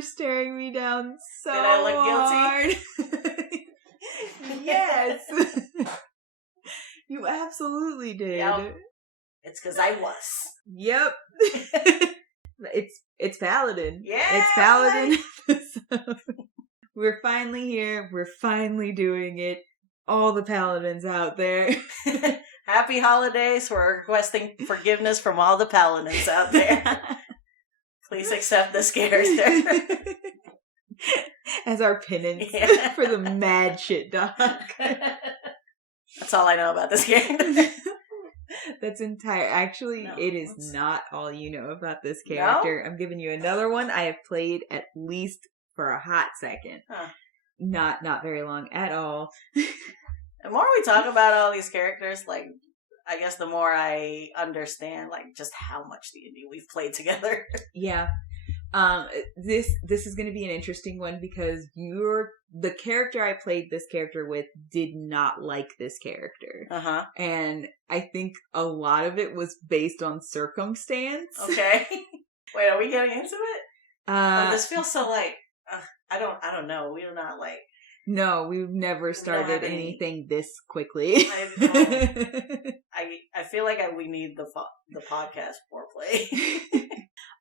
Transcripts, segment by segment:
were staring me down so Did I look guilty? Yes. You absolutely did. Yep. It's because I was. Yep. It's Paladin. Yeah. It's Paladin. So, we're finally here. We're finally doing it. All the Paladins out there. Happy holidays. We're requesting forgiveness from all the Paladins out there. Please accept this character. As our penance for the mad shit dog. That's all I know about this character. That's entire. Actually, No, it is not all you know about this character. No? I'm giving you another one I have played at least for a hot second. Huh. Not very long at all. The more we talk about all these characters, like, I guess the more I understand, like, just how much D&D we've played together. Yeah. This is going to be an interesting one because the character I played this character with did not like this character. Uh-huh. And I think a lot of it was based on circumstance. Okay. Wait, are we getting into it? This feels so like, I don't know. We do not like. No, we've never started anything this quickly. I feel like we need the podcast foreplay.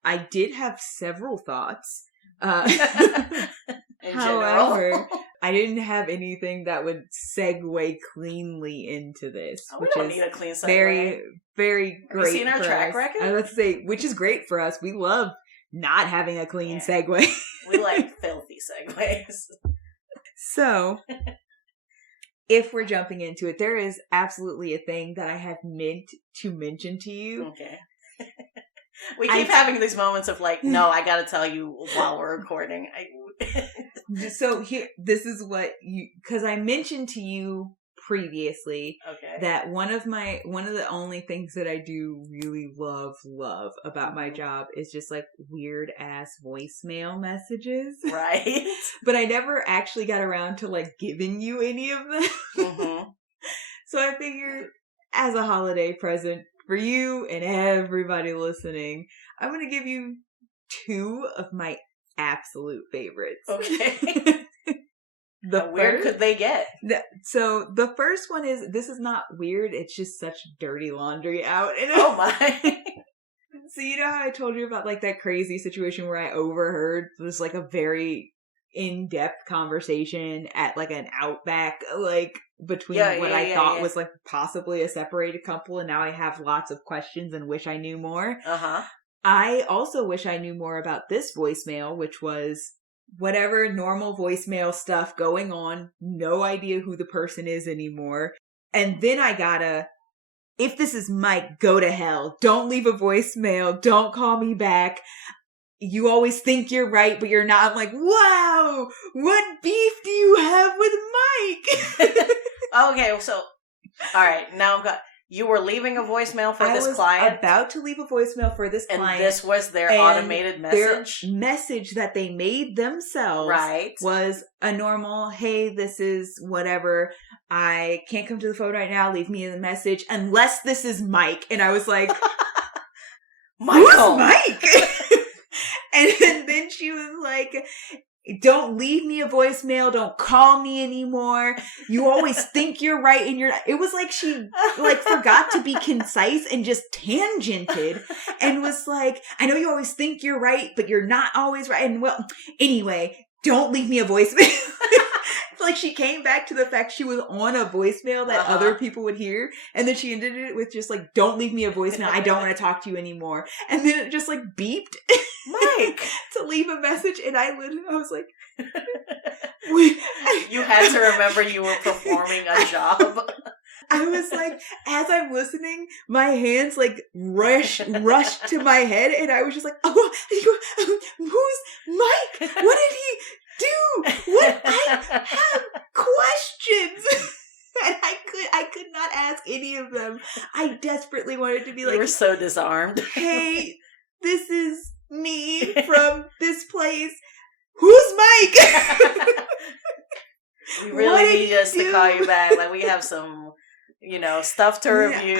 I did have several thoughts. In however, I didn't have anything that would segue cleanly into this. We don't need a clean segue. Very, very great. Have you seen our track record? I was about to say, which is great for us. We love not having a clean segue. We like filthy segues. So, if we're jumping into it, there is absolutely a thing that I have meant to mention to you. Okay. We keep having these moments of like, no, I gotta tell you while we're recording. So here, this is what because I mentioned to you previously that one of the only things that I do really love about my job is just like weird ass voicemail messages. Right. But I never actually got around to like giving you any of them. Mm-hmm. So I figured as a holiday present for you and everybody listening, I'm going to give you 2 of my absolute favorites. Okay. Where could they get? So the first one is, this is not weird, it's just such dirty laundry out. Oh my. So you know how I told you about like that crazy situation where I overheard this like a very in-depth conversation at like an Outback, like between what I thought was like possibly a separated couple, and now I have lots of questions and wish I knew more. Uh-huh. I also wish I knew more about this voicemail, which was whatever normal voicemail stuff going on, no idea who the person is anymore. And then I gotta, if this is Mike, go to hell. Don't leave a voicemail. Don't call me back. You always think you're right, but you're not. I'm like, wow, what beef do you have with Mike? Okay, so, all right, now I've got, you were leaving a voicemail for this client? I was about to leave a voicemail for this client. And this was their automated message? Their message that they made themselves was a normal, hey, this is whatever. I can't come to the phone right now. Leave me a message. Unless this is Mike. And I was like, Michael! Who's Mike? And then she was like, don't leave me a voicemail. Don't call me anymore. You always think you're right and you're not. It was like she like forgot to be concise and just tangented and was like, I know you always think you're right, but you're not always right. And well, anyway, don't leave me a voicemail. Like she came back to the fact she was on a voicemail that other people would hear, and then she ended it with just like, don't leave me a voicemail. I don't want to talk to you anymore. And then it just like beeped Mike to leave a message, and I was like, you had to remember you were performing a job. I was like, as I'm listening, my hands like rushed to my head, and I was just like, oh, who's Mike? What did he do? What? I have questions. And I could not ask any of them. I desperately wanted to be like, you were so disarmed. Hey, this is me from this place. Who's Mike? We really need us to call you back. Like, we have some stuff to review.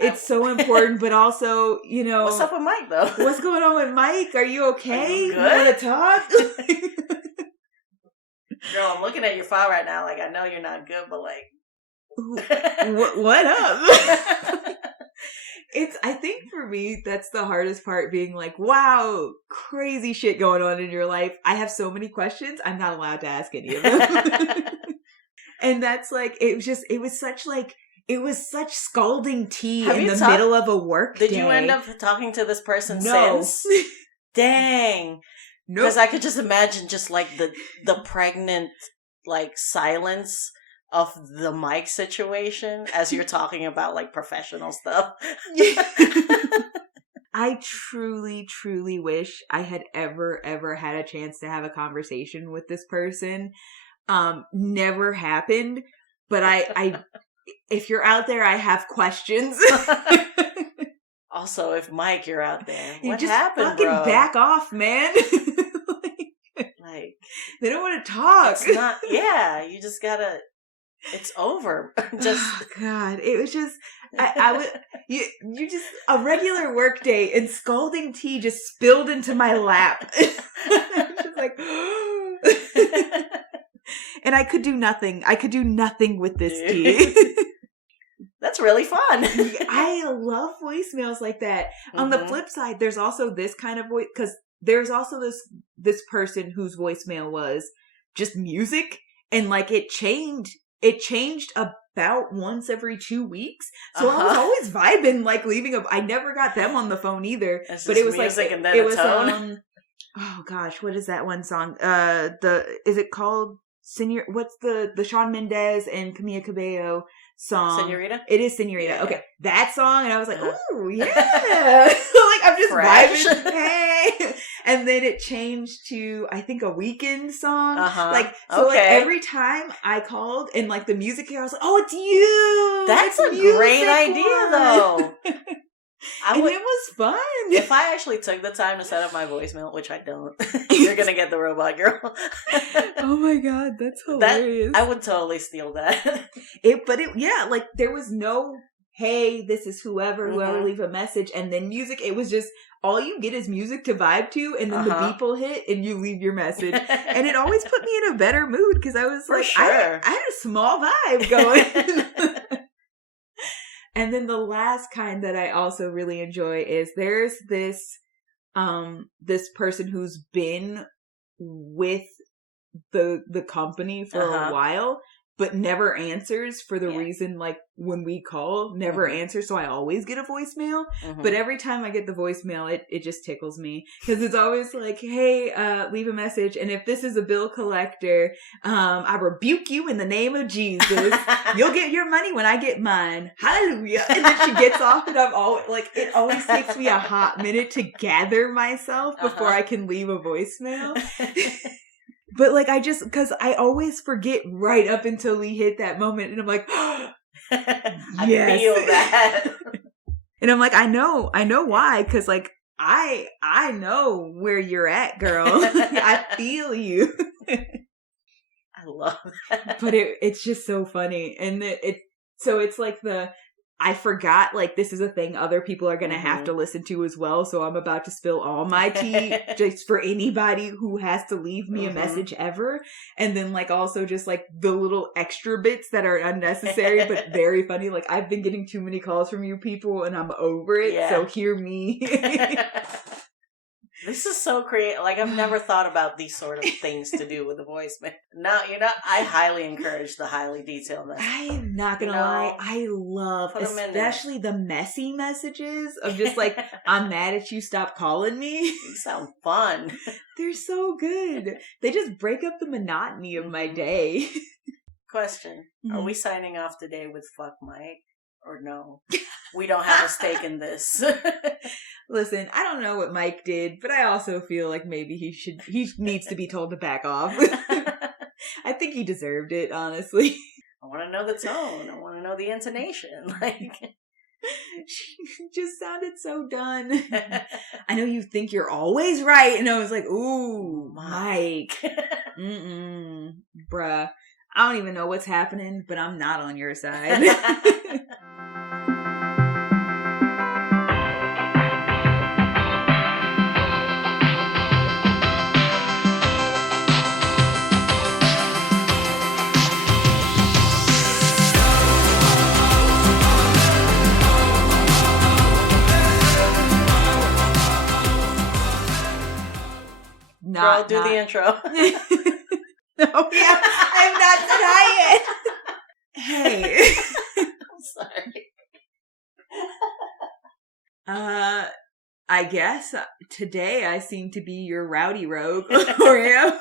It's so important, but also, what's up with Mike though? What's going on with Mike? Are you okay? You good? You want to talk? Girl, I'm looking at your file right now. Like, I know you're not good, but like, what up? I think for me, that's the hardest part, being like, wow, crazy shit going on in your life. I have so many questions. I'm not allowed to ask any of them. And that's like, it was such scalding tea in the middle of a work day. Did you end up talking to this person since? Dang. No. Because I could just imagine just like the pregnant like silence of the mic situation as you're talking about like professional stuff. I truly, truly wish I had ever had a chance to have a conversation with this person. Never happened, but I if you're out there, I have questions. Also, if Mike, you're out there, what just happened, fucking bro? back off, man. Like, they don't want to talk. It's not. Yeah, you just gotta. It's over. Just God, it was just. I would. You just a regular work day and scalding tea just spilled into my lap. Just like. And I could do nothing. I could do nothing with this tea. That's really fun. I love voicemails like that. Mm-hmm. On the flip side, there's also this kind of voice, because there's also this person whose voicemail was just music, and like it changed about once every 2 weeks. So I was always vibing, like leaving I never got them on the phone either. It's but it was music like and then it was tone. Oh gosh, what is that one song? Is it called Senor? What's the Shawn Mendes and Camila Cabello song? Senorita? It is Senorita. Yeah. Okay. That song, and I was like, ooh, yeah. Like, I'm just Fresh. vibing. Hey. And then it changed to, I think, a Weeknd song. Like, so like every time I called and like the music here, I was like, oh, it's you. That's a great idea, though. And it was fun. If I actually took the time to set up my voicemail, which I don't, you're going to get the robot girl. Oh my God, that's hilarious. I would totally steal that. Yeah, like there was no, hey, this is whoever leave a message, and then music. It was just, all you get is music to vibe to, and then the beep will hit, and you leave your message. And it always put me in a better mood, because I was like, sure. I had a small vibe going. And then the last kind that I also really enjoy is there's this person who's been with the company for a while, but never answers for the reason, like when we call, never answers. So I always get a voicemail, but every time I get the voicemail, it just tickles me, because it's always like, hey, leave a message. And if this is a bill collector, I rebuke you in the name of Jesus. You'll get your money when I get mine. Hallelujah. And then she gets off, and I'm always like, it always takes me a hot minute to gather myself before I can leave a voicemail. But like, because I always forget right up until we hit that moment, and I'm like, I feel that. And I'm like, I know why, because like, I know where you're at, girl. I feel you. I love that. But it's just so funny. And so it's like I forgot, like, this is a thing other people are going to have to listen to as well. So I'm about to spill all my tea just for anybody who has to leave me a message ever. And then, like, also just, like, the little extra bits that are unnecessary but very funny. Like, I've been getting too many calls from you people, and I'm over it. Yeah. So hear me. This is so creative. Like, I've never thought about these sort of things to do with the voicemail. No, I highly encourage the highly detailed messages. I'm not gonna lie. I love, especially the messy messages of just like, I'm mad at you, stop calling me. You sound fun. They're so good. They just break up the monotony of my day. Question. Are we signing off today with fuck Mike? Or no? We don't have a stake in this. Listen, I don't know what Mike did, but I also feel like maybe he needs to be told to back off. I think he deserved it, honestly. I want to know the tone. I want to know the intonation. Like, she just sounded so done. I know you think you're always right. And I was like, ooh, Mike. Bruh. I don't even know what's happening, but I'm not on your side. Girl, do the intro. No, yeah, I'm not said yet. Hey. I'm sorry. I guess today I seem to be your rowdy rogue, Oreo.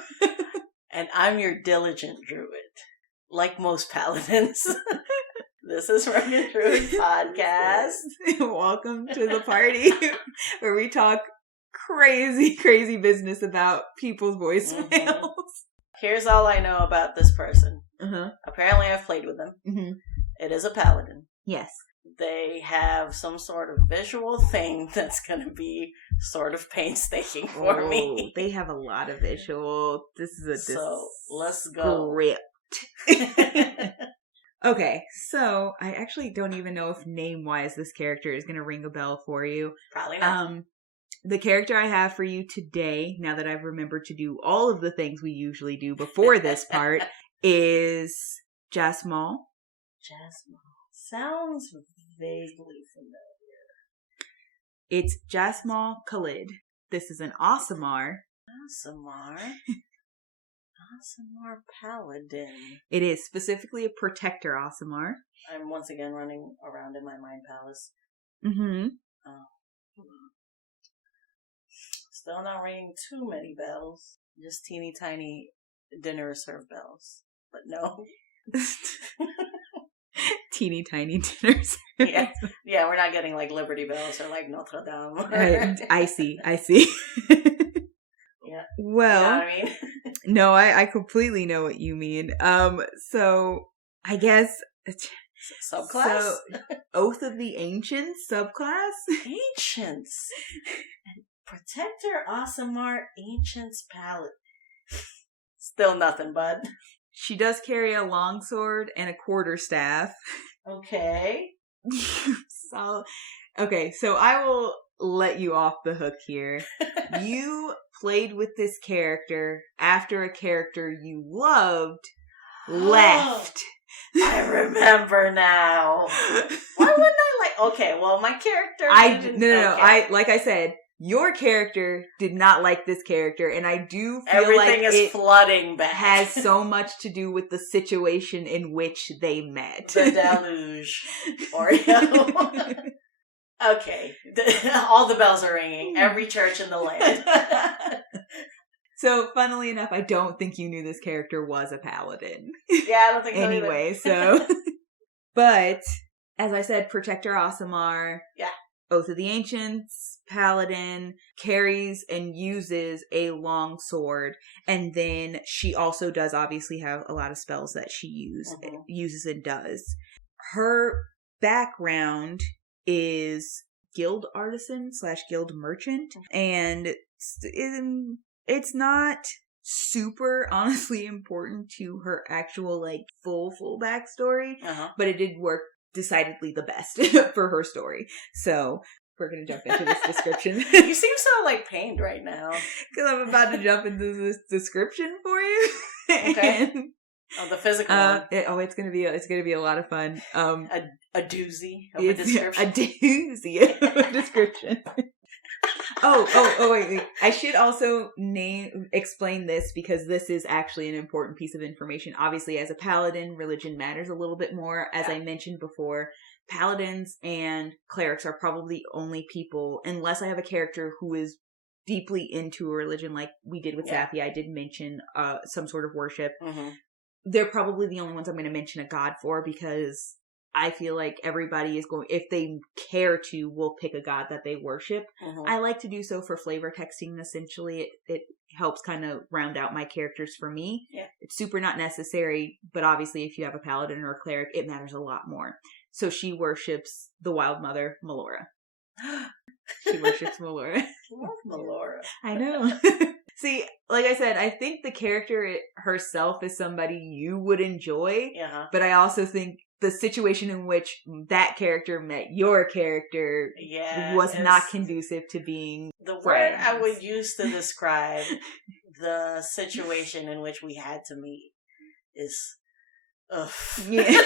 And I'm your diligent druid. Like most paladins. This is Rogan Druid Podcast. Welcome to the party where we talk crazy business about people's voicemails. Mm-hmm. Here's all I know about this person. Uh-huh. Apparently I've played with them. Mm-hmm. It is a paladin. Yes. They have some sort of visual thing that's going to be sort of painstaking for me. They have a lot of visual. This is a So, let's go. Okay, so I actually don't even know if name-wise this character is going to ring a bell for you. Probably not. The character I have for you today, now that I've remembered to do all of the things we usually do before this part, is Jasmal. Jasmal. Sounds vaguely familiar. It's Jasmal Khalid. This is an Aasimar. Aasimar? Aasimar Paladin. It is specifically a protector Aasimar. I'm once again running around in my mind palace. Mm-hmm. Still not ringing too many bells. Just teeny tiny dinner serve bells. But no. Teeny tiny dinners. Yeah, we're not getting like Liberty Bells or like Notre I Dame. see. Yeah. Well, you know what I mean? No, I completely know what you mean. So I guess Subclass? So, Oath of the Ancients subclass? Ancients. Protector Aasimar Ancients Paladin. Still nothing, bud. She does carry a longsword and a quarterstaff. Okay. Okay, so I will let you off the hook here. You played with this character after a character you loved left. I remember now. Why wouldn't I like? Okay, well, my character. No. Like I said, your character did not like this character, and I do feel everything like is flooding back. Has so much to do with the situation in which they met. The deluge, Oreo. Okay, all the bells are ringing. Every church in the land. So, funnily enough, I don't think you knew this character was a paladin. Yeah, I don't think so anyway, so. But, as I said, Protector Aasimar. Yeah. Oath of the Ancients, paladin, carries and uses a long sword. And then she also does obviously have a lot of spells that she uses and does. Her background is guild artisan / guild merchant. And it's not super honestly important to her actual like full backstory, but it did work decidedly the best for her story. So we're gonna jump into this description. You seem so like pained right now because I'm about to jump into this description for you. Okay. The physical one. It's gonna be a lot of fun. A doozy of a description. A doozy of a description. Wait. I should also explain this because this is actually an important piece of information. Obviously, as a paladin, religion matters a little bit more. As I mentioned before, paladins and clerics are probably the only people, unless I have a character who is deeply into a religion like we did with Sappy. I did mention some sort of worship. Mm-hmm. They're probably the only ones I'm going to mention a god for because I feel like everybody is going, if they care to, will pick a god that they worship. Mm-hmm. I like to do so for flavor texting, essentially. It helps kind of round out my characters for me. Yeah. It's super not necessary, but obviously if you have a paladin or a cleric, it matters a lot more. So she worships the Wild Mother, Melora. She worships Melora. Love Melora. I know. See, like I said, I think the character herself is somebody you would enjoy. Yeah. But I also think the situation in which that character met your character was not conducive to being the friends. word I would use to describe the situation in which we had to meet is ugh. Yeah.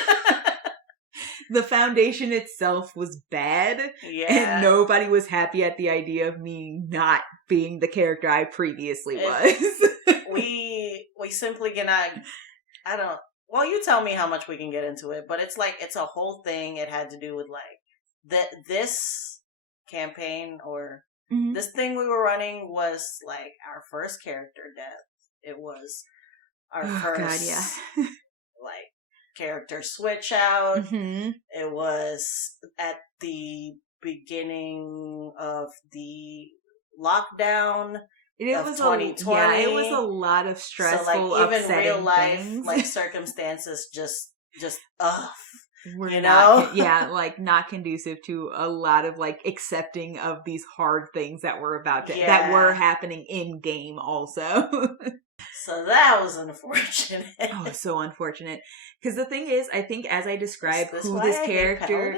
The foundation itself was bad. Yeah. And nobody was happy at the idea of me not being the character I previously was. we simply cannot, well, you tell me how much we can get into it, but it's like, it's a whole thing. It had to do with like, this campaign or this thing we were running was like our first character death. It was our first, like, character switch out. Mm-hmm. It was at the beginning of the lockdown. It was 2020. Yeah, it was a lot of stressful, so like even real life things. Like circumstances just were not conducive to a lot of like accepting of these hard things that were that were happening in game also. So that was unfortunate. Oh, so unfortunate. Because the thing is, I think as I describe who this character,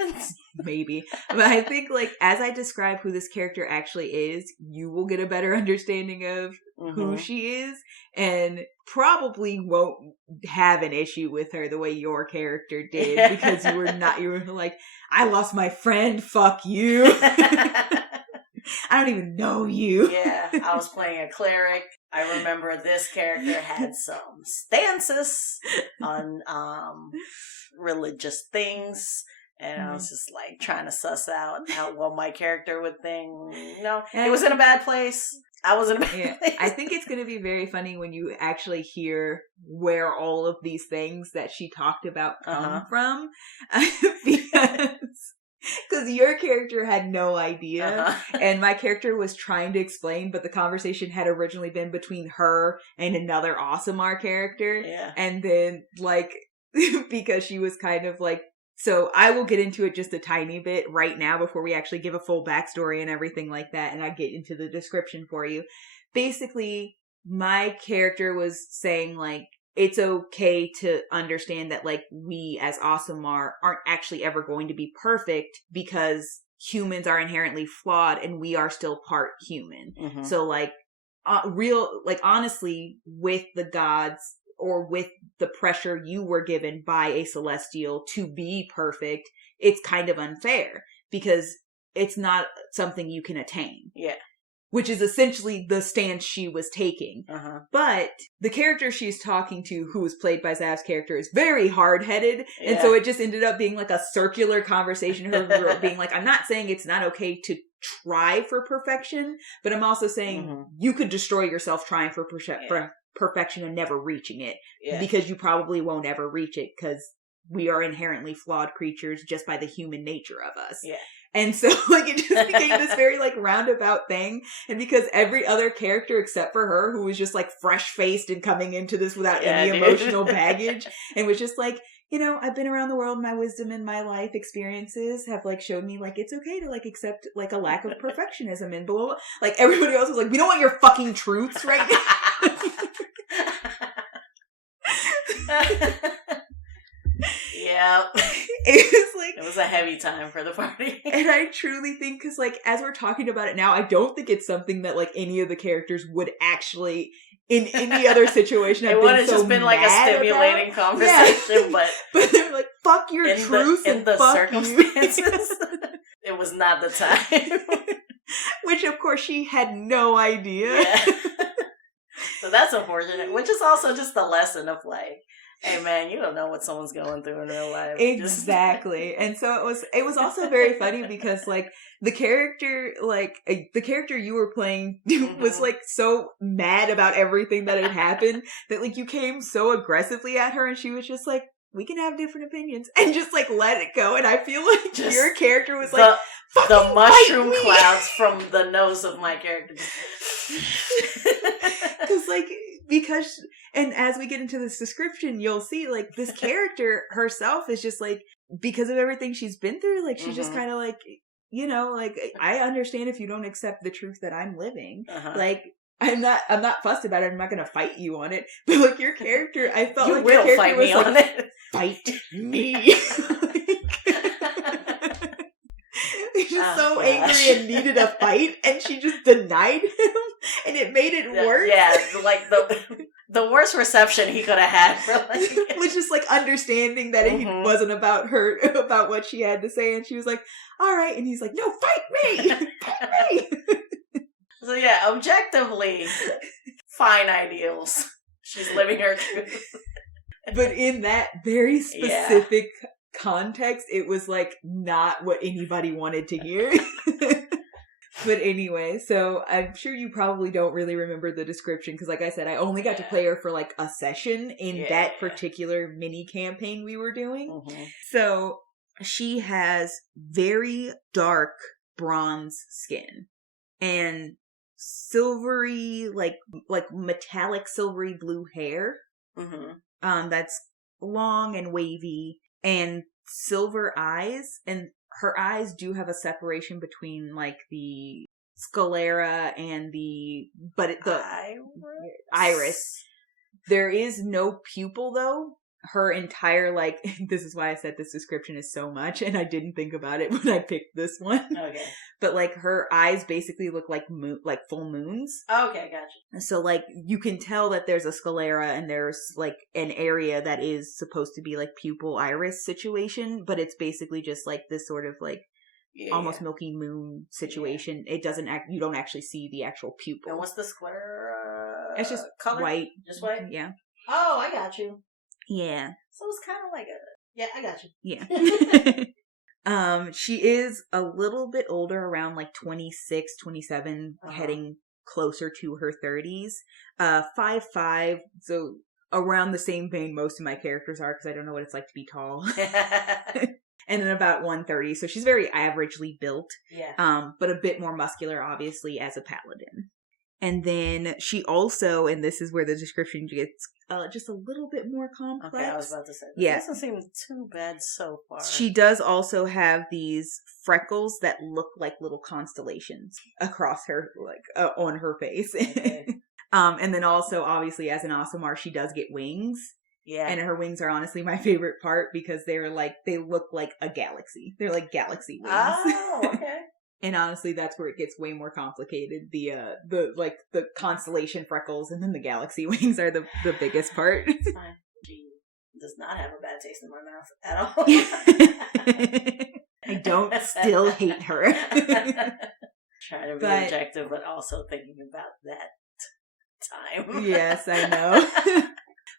maybe, but I think like as I describe who this character actually is, you will get a better understanding of who she is, and probably won't have an issue with her the way your character did, because you were like, I lost my friend, fuck you. I don't even know you. Yeah, I was playing a cleric. I remember this character had some stances on religious things, and I was just like trying to suss out how well my character would think. No, it was in a bad place. I was in a bad place. I think it's going to be very funny when you actually hear where all of these things that she talked about come from, because your character had no idea, and my character was trying to explain, but the conversation had originally been between her and another Aasimar character, and then, like, because she was kind of like, so I will get into it just a tiny bit right now before we actually give a full backstory and everything like that, and I get into the description for you. Basically, my character was saying, like, it's okay to understand that, like, we as Aasimar aren't actually ever going to be perfect because humans are inherently flawed and we are still part human. Mm-hmm. So, like, honestly, with the gods or with the pressure you were given by a celestial to be perfect, it's kind of unfair because it's not something you can attain. Yeah. Which is essentially the stance she was taking. But the character she's talking to, who was played by Zav's character, is very hard-headed. Yeah. And so it just ended up being like a circular conversation. Her being like, I'm not saying it's not okay to try for perfection, but I'm also saying you could destroy yourself trying for perfection and never reaching it. Yeah. Because you probably won't ever reach it because we are inherently flawed creatures just by the human nature of us. Yeah. And so, like, it just became this very, like, roundabout thing. And because every other character except for her, who was just, like, fresh-faced and coming into this without any emotional baggage, and was just like, you know, I've been around the world, my wisdom and my life experiences have, like, showed me, like, it's okay to, like, accept, like, a lack of perfectionism and blah, blah, blah. Like, everybody else was like, we don't want your fucking truths right now. Yeah. It was a heavy time for the party. And I truly think, because, like, as we're talking about it now, I don't think it's something that, like, any of the characters would actually, in any other situation, have been so mad. It would have just been, like, a stimulating conversation, but they're like, fuck your truth and the fuck circumstances. It was not the time. Which, of course, she had no idea. Yeah. So that's unfortunate, which is also just the lesson of, like, hey man, you don't know what someone's going through in real life. Exactly. And so it was also very funny because, like, the character you were playing was, like, so mad about everything that had happened that, like, you came so aggressively at her and she was just like, we can have different opinions, and just, like, let it go. And I feel like just your character was like, the mushroom clouds from the nose of my character. Because and as we get into this description, you'll see, like, this character herself is just, like, because of everything she's been through, like, she's just kind of, like, you know, like, I understand if you don't accept the truth that I'm living. Like, I'm not fussed about it. I'm not going to fight you on it. But, like, your character, I felt like your character was like, on it. Fight me. He's just so angry and needed a fight, and she just denied him, and it made it worse. Yeah, like the worst reception he could have had. For like... was just like understanding that it wasn't about her, about what she had to say, and she was like, "All right," and he's like, "No, fight me, fight me." So yeah, objectively, fine ideals. She's living her truth. But in that very specific context, it was like not what anybody wanted to hear. But anyway, so I'm sure you probably don't really remember the description because, like I said, I only got to play her for like a session in that particular mini campaign we were doing. So she has very dark bronze skin and silvery, like metallic silvery blue hair. That's long and wavy and silver eyes, and her eyes do have a separation between like the sclera and the iris. There is no pupil though. Her entire, like, this is why I said this description is so much, and I didn't think about it when I picked this one. Okay. But, like, her eyes basically look like full moons. Okay, gotcha. So, like, you can tell that there's a sclera and there's, like, an area that is supposed to be, like, pupil iris situation, but it's basically just, like, this sort of, like, almost milky moon situation. It doesn't you don't actually see the actual pupil. And what's the sclera? It's just color? white. Just white? Yeah. Oh, I got you. Yeah. So it's kind of like I got you. Yeah. She is a little bit older, around like 26, 27, heading closer to her 30s. 5'5", so around the same vein most of my characters are, because I don't know what it's like to be tall. And then about 130, so she's very averagely built. Yeah. But a bit more muscular, obviously, as a paladin. And then she also, and this is where the description gets just a little bit more complex. Okay, I was about to say, yeah, doesn't seem too bad so far. She does also have these freckles that look like little constellations across her, like on her face. Okay. And then also, obviously, as an Aasimar, she does get wings. Yeah. And her wings are honestly my favorite part because they look like a galaxy. They're like galaxy wings. Oh, okay. And honestly, that's where it gets way more complicated. The constellation freckles and then the galaxy wings are the biggest part. It's fine. She does not have a bad taste in my mouth at all. I don't still hate her. Trying to be objective, but also thinking about that time. Yes, I know.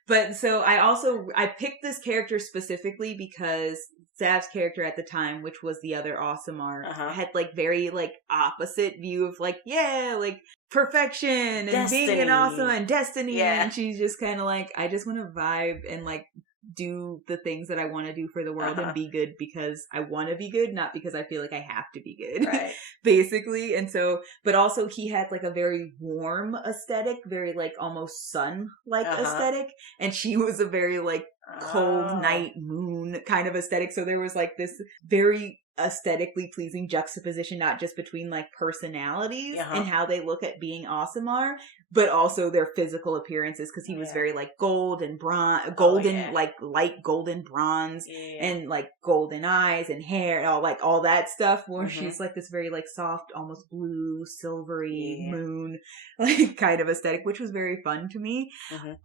But so I picked this character specifically because Zav's character at the time, which was the other Aasimar, had like very like opposite view of like, like perfection and destiny. Being an Aasimar and destiny. Yeah. And she's just kind of like, I just want to vibe and like do the things that I want to do for the world and be good because I want to be good, not because I feel like I have to be good. Right. Basically. And so, but also he had like a very warm aesthetic, very like almost sun-like aesthetic. And she was a very like cold night moon kind of aesthetic. So there was like this very aesthetically pleasing juxtaposition, not just between like personalities and how they look at being Aasimar, but also their physical appearances, because he was very like gold and bronze, like light golden bronze and like golden eyes and hair and all that stuff, where she's like this very like soft, almost blue, silvery moon like kind of aesthetic, which was very fun to me.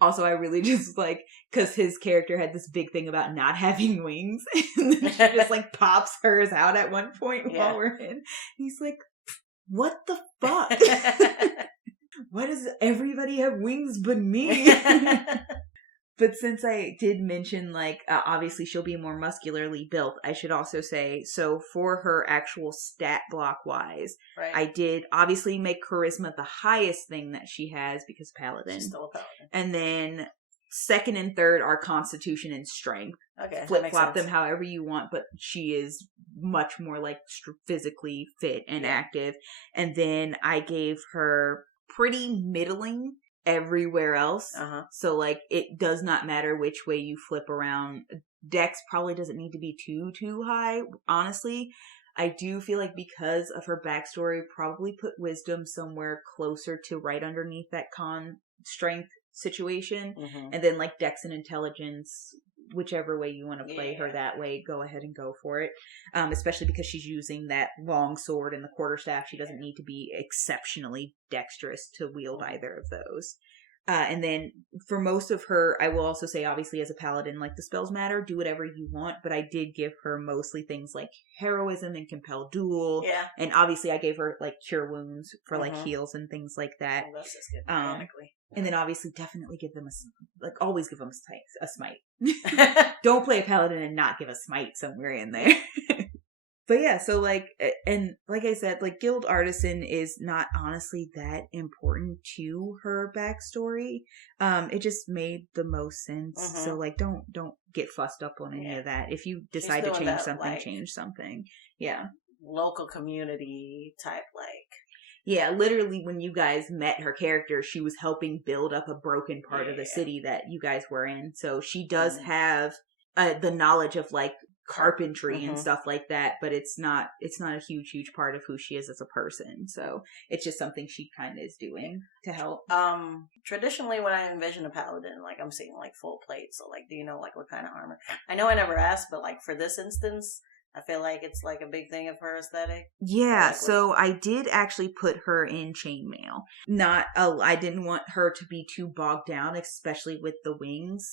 Also, I really just like, because his character had this big thing about not having wings, and then she just like pops hers out at one point while we're in. He's like, what the fuck? Why does everybody have wings but me? But since I did mention, like, obviously she'll be more muscularly built, I should also say, so for her actual stat block-wise, I did obviously make charisma the highest thing that she has, because Paladin. She's still a Paladin. And then second and third are constitution and strength. Okay, flip-flop them however you want, but she is much more, like, physically fit and active. And then I gave her pretty middling everywhere else. So like it does not matter which way you flip around. Dex probably doesn't need to be too high, honestly. I do feel like because of her backstory, probably put wisdom somewhere closer to right underneath that con strength situation. And then like dex and intelligence, whichever way you want to play her that way, go ahead and go for it. Especially because she's using that long sword and the quarterstaff. She doesn't need to be exceptionally dexterous to wield either of those. And then for most of her, I will also say, obviously, as a paladin, like, the spells matter, do whatever you want, but I did give her mostly things like heroism and compel duel. Yeah. And obviously I gave her, like, cure wounds for, like, heals and things like that. Well, that's just good, mechanically. And then obviously definitely give them always give them a smite. Don't play a paladin and not give a smite somewhere in there. But yeah, so like, and like I said, like Guild Artisan is not honestly that important to her backstory. It just made the most sense. So like, don't get fussed up on any of that. If you decide to change something, like, change something. Yeah. Local community type, like. Yeah, literally when you guys met her character, she was helping build up a broken part of the city that you guys were in. So she does have the knowledge of like carpentry and stuff like that, but it's not a huge part of who she is as a person. So it's just something she kind of is doing to help. Traditionally when I envision a paladin, like I'm seeing like full plate. So like, do you know like what kind of armor? I know I never asked, but like for this instance, I feel like it's like a big thing of her aesthetic. Yeah, like, so I did actually put her in chainmail. I didn't want her to be too bogged down, especially with the wings.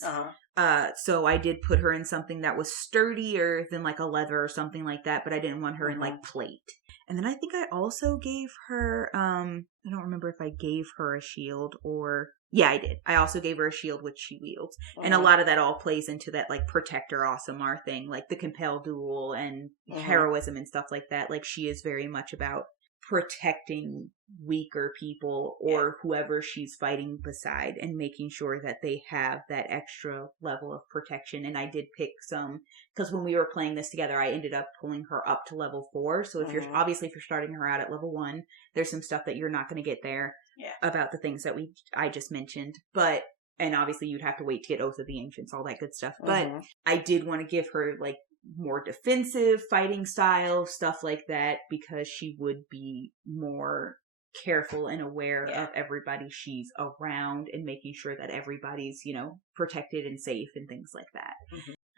So I did put her in something that was sturdier than like a leather or something like that, but I didn't want her in like plate. And then I think I also gave her, I don't remember if I gave her a shield or... Yeah, I did. I also gave her a shield which she wields. And a lot of that all plays into that, like, protector Aasimar thing, like the compel duel and heroism and stuff like that. Like, she is very much about protecting weaker people or whoever she's fighting beside and making sure that they have that extra level of protection. And I did pick some, because when we were playing this together, I ended up pulling her up to level 4. So if you're starting her out at level 1, there's some stuff that you're not going to get there about the things that I just mentioned. But, and obviously you'd have to wait to get Oath of the Ancients, all that good stuff. But I did want to give her like more defensive fighting style, stuff like that, because she would be more careful and aware of everybody she's around and making sure that everybody's, you know, protected and safe and things like that.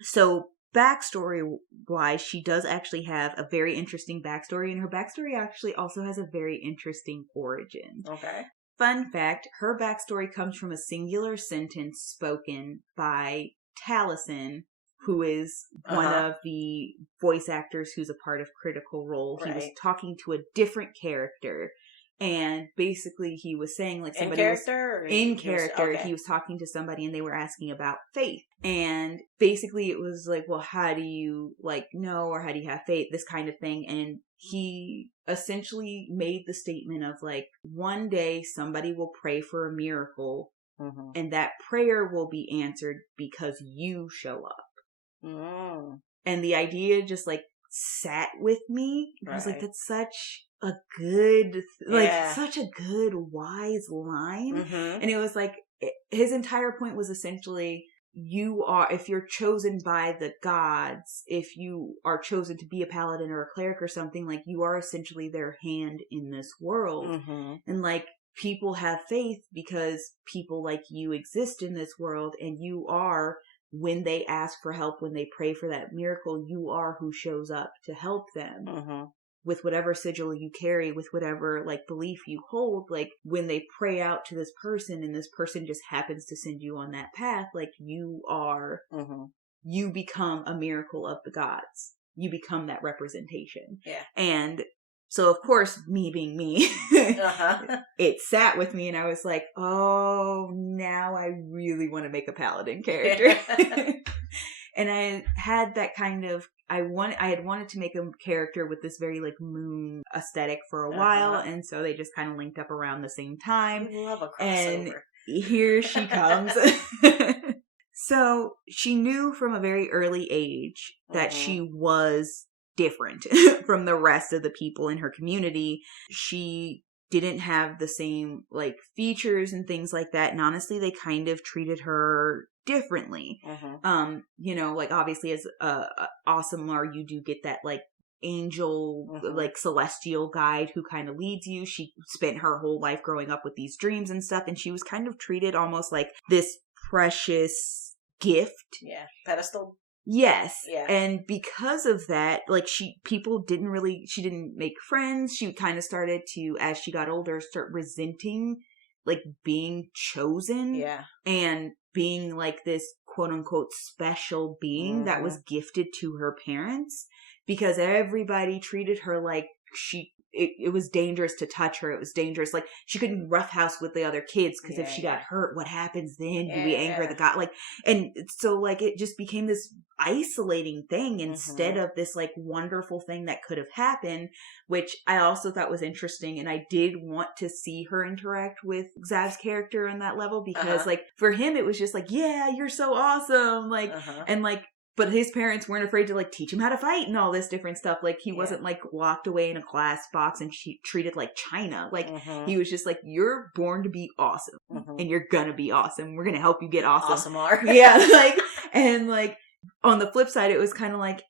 So backstory wise, she does actually have a very interesting backstory, and her backstory actually also has a very interesting origin. Okay. Fun fact, her backstory comes from a singular sentence spoken by Taliesin, who is one of the voice actors who's a part of Critical Role. He was talking to a different character, and basically he was saying like somebody in character, he was talking to somebody and they were asking about faith. And basically it was like, well, how do you like know, or how do you have faith, this kind of thing. And he essentially made the statement of like, one day somebody will pray for a miracle and that prayer will be answered because you show up. And the idea just like sat with me. I was like, that's such a good, such a good, wise line. And it was like, his entire point was essentially, if you're chosen by the gods, if you are chosen to be a paladin or a cleric or something, like you are essentially their hand in this world. And like, people have faith because people like you exist in this world, and you are, when they ask for help, when they pray for that miracle, you are who shows up to help them. With whatever sigil you carry, with whatever like belief you hold, like when they pray out to this person and this person just happens to send you on that path, like you are, you become a miracle of the gods. You become that representation. And so of course, me being me, it sat with me and I was like, oh, now I really want to make a paladin character. And I had that kind of, I had wanted to make a character with this very like moon aesthetic for a while, and so they just kind of linked up around the same time. I love a crossover. And here she comes. So she knew from a very early age that she was different from the rest of the people in her community. She didn't have the same like features and things like that, and honestly they kind of treated her differently. You know, like obviously as Aasimar, you do get that like angel, like celestial guide who kind of leads you. She spent her whole life growing up with these dreams and stuff, and she was kind of treated almost like this precious gift. Yeah. Pedestal. Yes. Yeah. And because of that, like she didn't make friends. She kind of started to, as she got older, start resenting like being chosen. Yeah. And being like this quote unquote special being that was gifted to her parents, because everybody treated her like it was dangerous to touch her. It was dangerous. Like she couldn't roughhouse with the other kids because if she got hurt, what happens then? Do we anger the god? Like, and so like it just became this isolating thing instead of this like wonderful thing that could have happened, which I also thought was interesting. And I did want to see her interact with Zav's character on that level because like for him, it was just like, yeah, you're so awesome. Like, and like, but his parents weren't afraid to like teach him how to fight and all this different stuff. Like he wasn't like locked away in a glass box and treated like China. Like he was just like, you're born to be awesome and you're gonna be awesome. We're gonna help you get awesome. Aasimar. Yeah. Like, and like on the flip side, it was kind of like,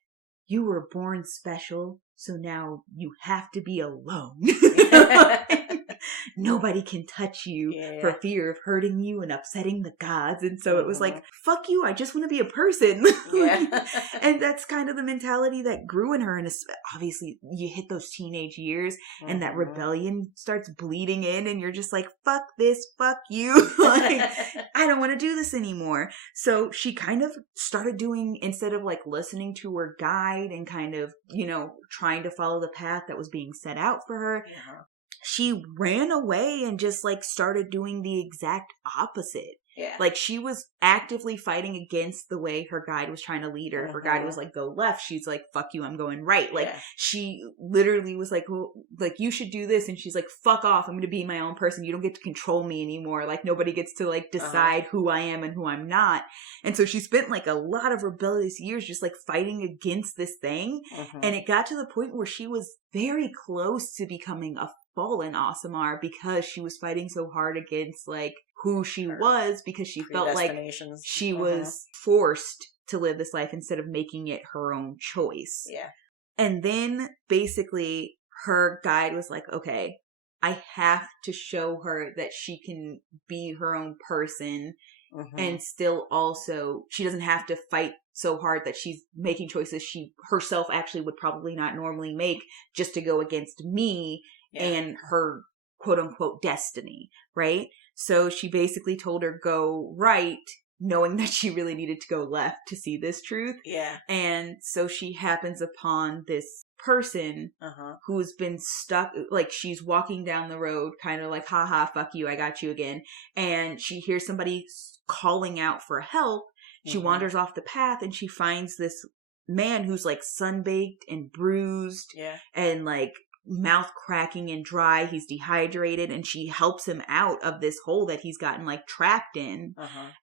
you were born special. So now you have to be alone. Nobody can touch you for fear of hurting you and upsetting the gods. And so it was like, fuck you, I just want to be a person. And that's kind of the mentality that grew in her. And obviously you hit those teenage years and that rebellion starts bleeding in and you're just like, fuck this, fuck you. Like, I don't want to do this anymore. So she kind of started doing, instead of like listening to her guide and kind of, you know, trying to follow the path that was being set out for her, she ran away and just like started doing the exact opposite. Yeah. Like she was actively fighting against the way her guide was trying to lead her. If her guide was like, go left, she's like, fuck you, I'm going right. Like she literally was like, well, like you should do this. And she's like, fuck off. I'm going to be my own person. You don't get to control me anymore. Like nobody gets to like decide who I am and who I'm not. And so she spent like a lot of rebellious years just like fighting against this thing. And it got to the point where she was very close to becoming a fallen Aasimar because she was fighting so hard against like who she was, because she felt like she was forced to live this life instead of making it her own choice. Yeah. And then basically her guide was like, okay, I have to show her that she can be her own person and still also she doesn't have to fight so hard that she's making choices she herself actually would probably not normally make just to go against me and her quote unquote destiny, right? So she basically told her go right, knowing that she really needed to go left to see this truth. Yeah. And so she happens upon this person who's been stuck, like she's walking down the road kind of like, haha, fuck you, I got you again. And she hears somebody calling out for help. She wanders off the path and she finds this man who's like sunbaked and bruised and like mouth cracking and dry. He's dehydrated, and she helps him out of this hole that he's gotten like trapped in.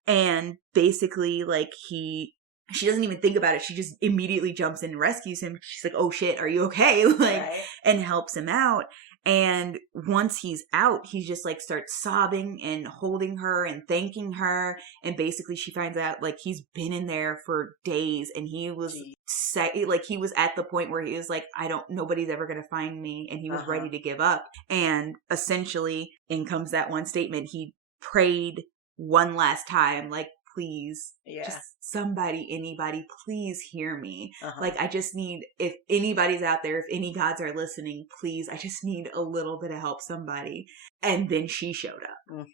And basically like she doesn't even think about it. She just immediately jumps in and rescues him. She's like, oh shit, are you okay? Like, and helps him out. And once he's out, he just like starts sobbing and holding her and thanking her. And basically she finds out like he's been in there for days and he was like, he was at the point where he was like, nobody's ever going to find me. And he was ready to give up. And essentially in comes that one statement. He prayed one last time, like, please, just anybody, please hear me. Like, I just need, if anybody's out there, if any gods are listening, please, I just need a little bit of help, somebody. And then she showed up.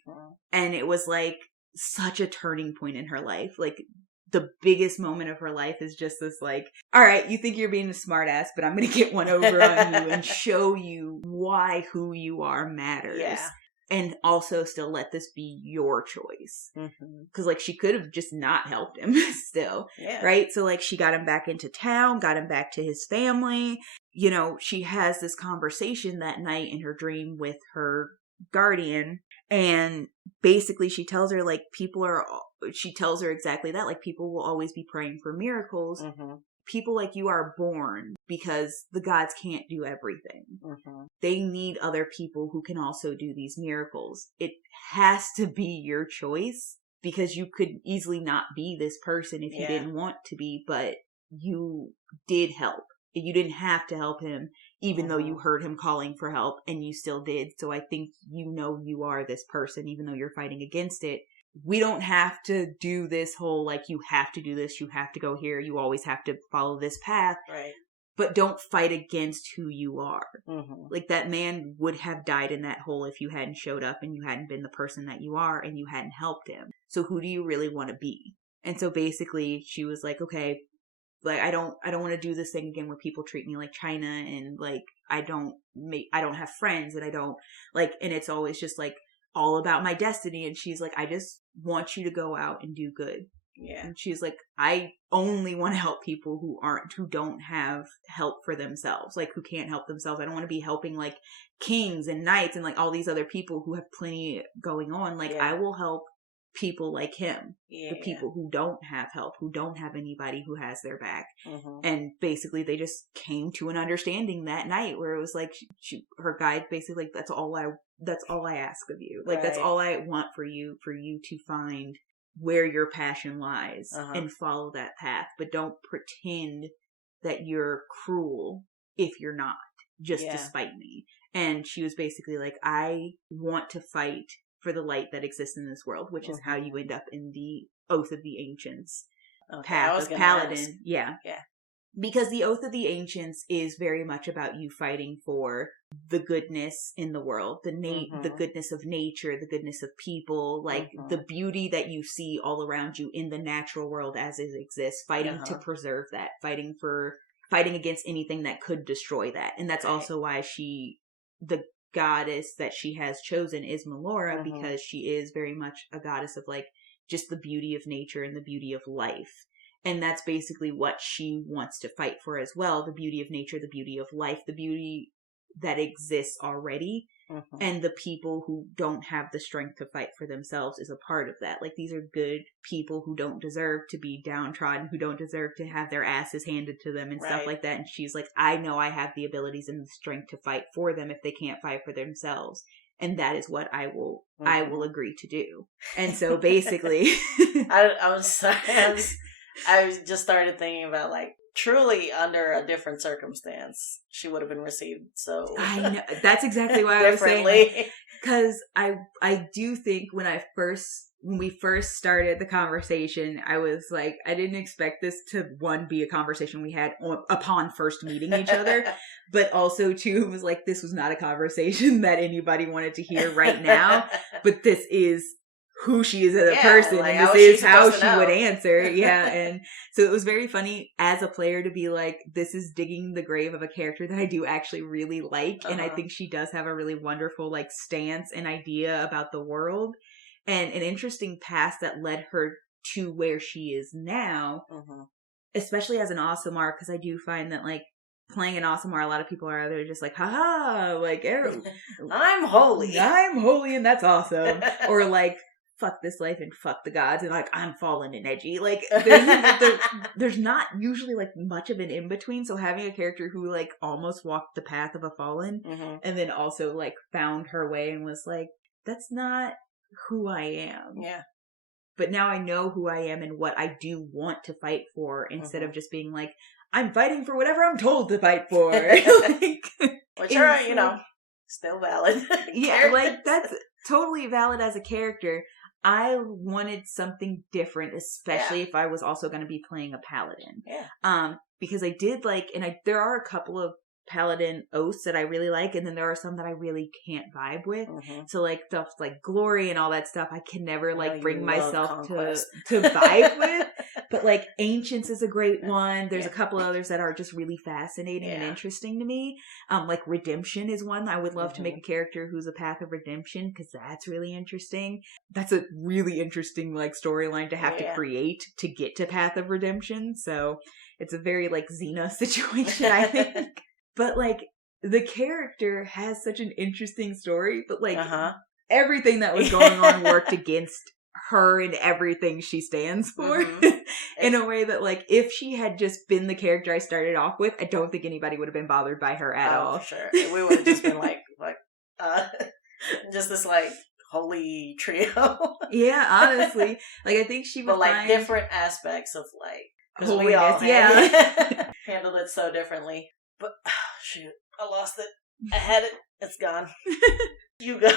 And it was like such a turning point in her life. Like, the biggest moment of her life is just this like, all right, you think you're being a smart ass, but I'm going to get one over on you and show you why who you are matters. Yeah. And also still let this be your choice. Because, like, she could have just not helped him still. Yeah. Right? So, like, she got him back into town, got him back to his family. You know, she has this conversation that night in her dream with her guardian. And basically she tells her, like, she tells her exactly that. Like, people will always be praying for miracles. People like you are born because the gods can't do everything. They need other people who can also do these miracles. It has to be your choice because you could easily not be this person if you didn't want to be, but you did help you didn't have to help him, even though you heard him calling for help, and you still did. So I think you are this person, even though you're fighting against it. We don't have to do this whole, like, you have to do this, you have to go here, you always have to follow this path. Right. But don't fight against who you are. Mm-hmm. Like, that man would have died in that hole if you hadn't showed up and you hadn't been the person that you are and you hadn't helped him. So who do you really want to be? And so basically she was like, okay, like, I don't want to do this thing again where people treat me like China, and like, I don't have friends, and I don't like, and it's always just like all about my destiny. And she's like, I just want you to go out and do good. Yeah. And she's like, I only want to help people who don't have help for themselves, like who can't help themselves. I don't want to be helping like kings and knights and like all these other people who have plenty going on. Like, I will help people like him, the people who don't have help, who don't have anybody who has their back. Mm-hmm. And basically they just came to an understanding that night where it was like, her guide basically like, that's all I ask of you. Like, that's all I want for you to find where your passion lies and follow that path. But don't pretend that you're cruel if you're not, just to spite me. And she was basically like, I want to fight for the light that exists in this world, which is how you end up in the Oath of the Ancients path of Paladin. Yeah. Because the Oath of the Ancients is very much about you fighting for the goodness in the world, the goodness of nature, the goodness of people, like the beauty that you see all around you in the natural world as it exists, fighting to preserve that, fighting against anything that could destroy that. And that's also why the goddess that she has chosen is Melora, because she is very much a goddess of like just the beauty of nature and the beauty of life. And that's basically what she wants to fight for as well. The beauty of nature, the beauty of life, the beauty that exists already. And the people who don't have the strength to fight for themselves is a part of that. Like, these are good people who don't deserve to be downtrodden, who don't deserve to have their asses handed to them and stuff like that. And she's like, I know I have the abilities and the strength to fight for them if they can't fight for themselves. And that is what I will agree to do. And so basically I just started thinking about, like, truly under a different circumstance, she would have been received. So I know, that's exactly why I was saying, because I do think when we first started the conversation, I was like, I didn't expect this to be a conversation we had upon first meeting each other, but also two, was like, this was not a conversation that anybody wanted to hear right now, but this is who she is as a person, like, and this is how she would answer. And so it was very funny as a player to be like, this is digging the grave of a character that I do actually really like, and I think she does have a really wonderful like stance and idea about the world, and an interesting past that led her to where she is now, especially as an Aasimar, because I do find that like playing an Aasimar, a lot of people are either just like, haha, like, I'm holy and that's awesome, or like, fuck this life and fuck the gods, and like, I'm fallen and edgy. Like, there's not usually like much of an in between. So having a character who like almost walked the path of a fallen, and then also like found her way and was like, that's not who I am. But now I know who I am and what I do want to fight for, instead of just being like, I'm fighting for whatever I'm told to fight for. Like, which are, still valid. Like, that's totally valid as a character. I wanted something different, especially if I was also going to be playing a paladin. Because I did like, there are a couple of paladin oaths that I really like, and then there are some that I really can't vibe with. So like stuff like glory and all that stuff, I can never like bring myself to vibe with. But like ancients is a great one. There's a couple others that are just really fascinating and interesting to me. Like redemption is one. I would love to make a character who's a path of redemption, because that's really interesting. That's a really interesting like storyline to have to create to get to path of redemption. So it's a very like Xena situation, I think. But like, the character has such an interesting story, but like everything that was going on worked against her and everything she stands for in a way that like, if she had just been the character I started off with, I don't think anybody would have been bothered by her at all. Sure. We would have just been like just this like holy trio. Honestly. Like, I think she would like different aspects of like, we all handled it so differently. But shoot, I lost it. I had it. It's gone. You go.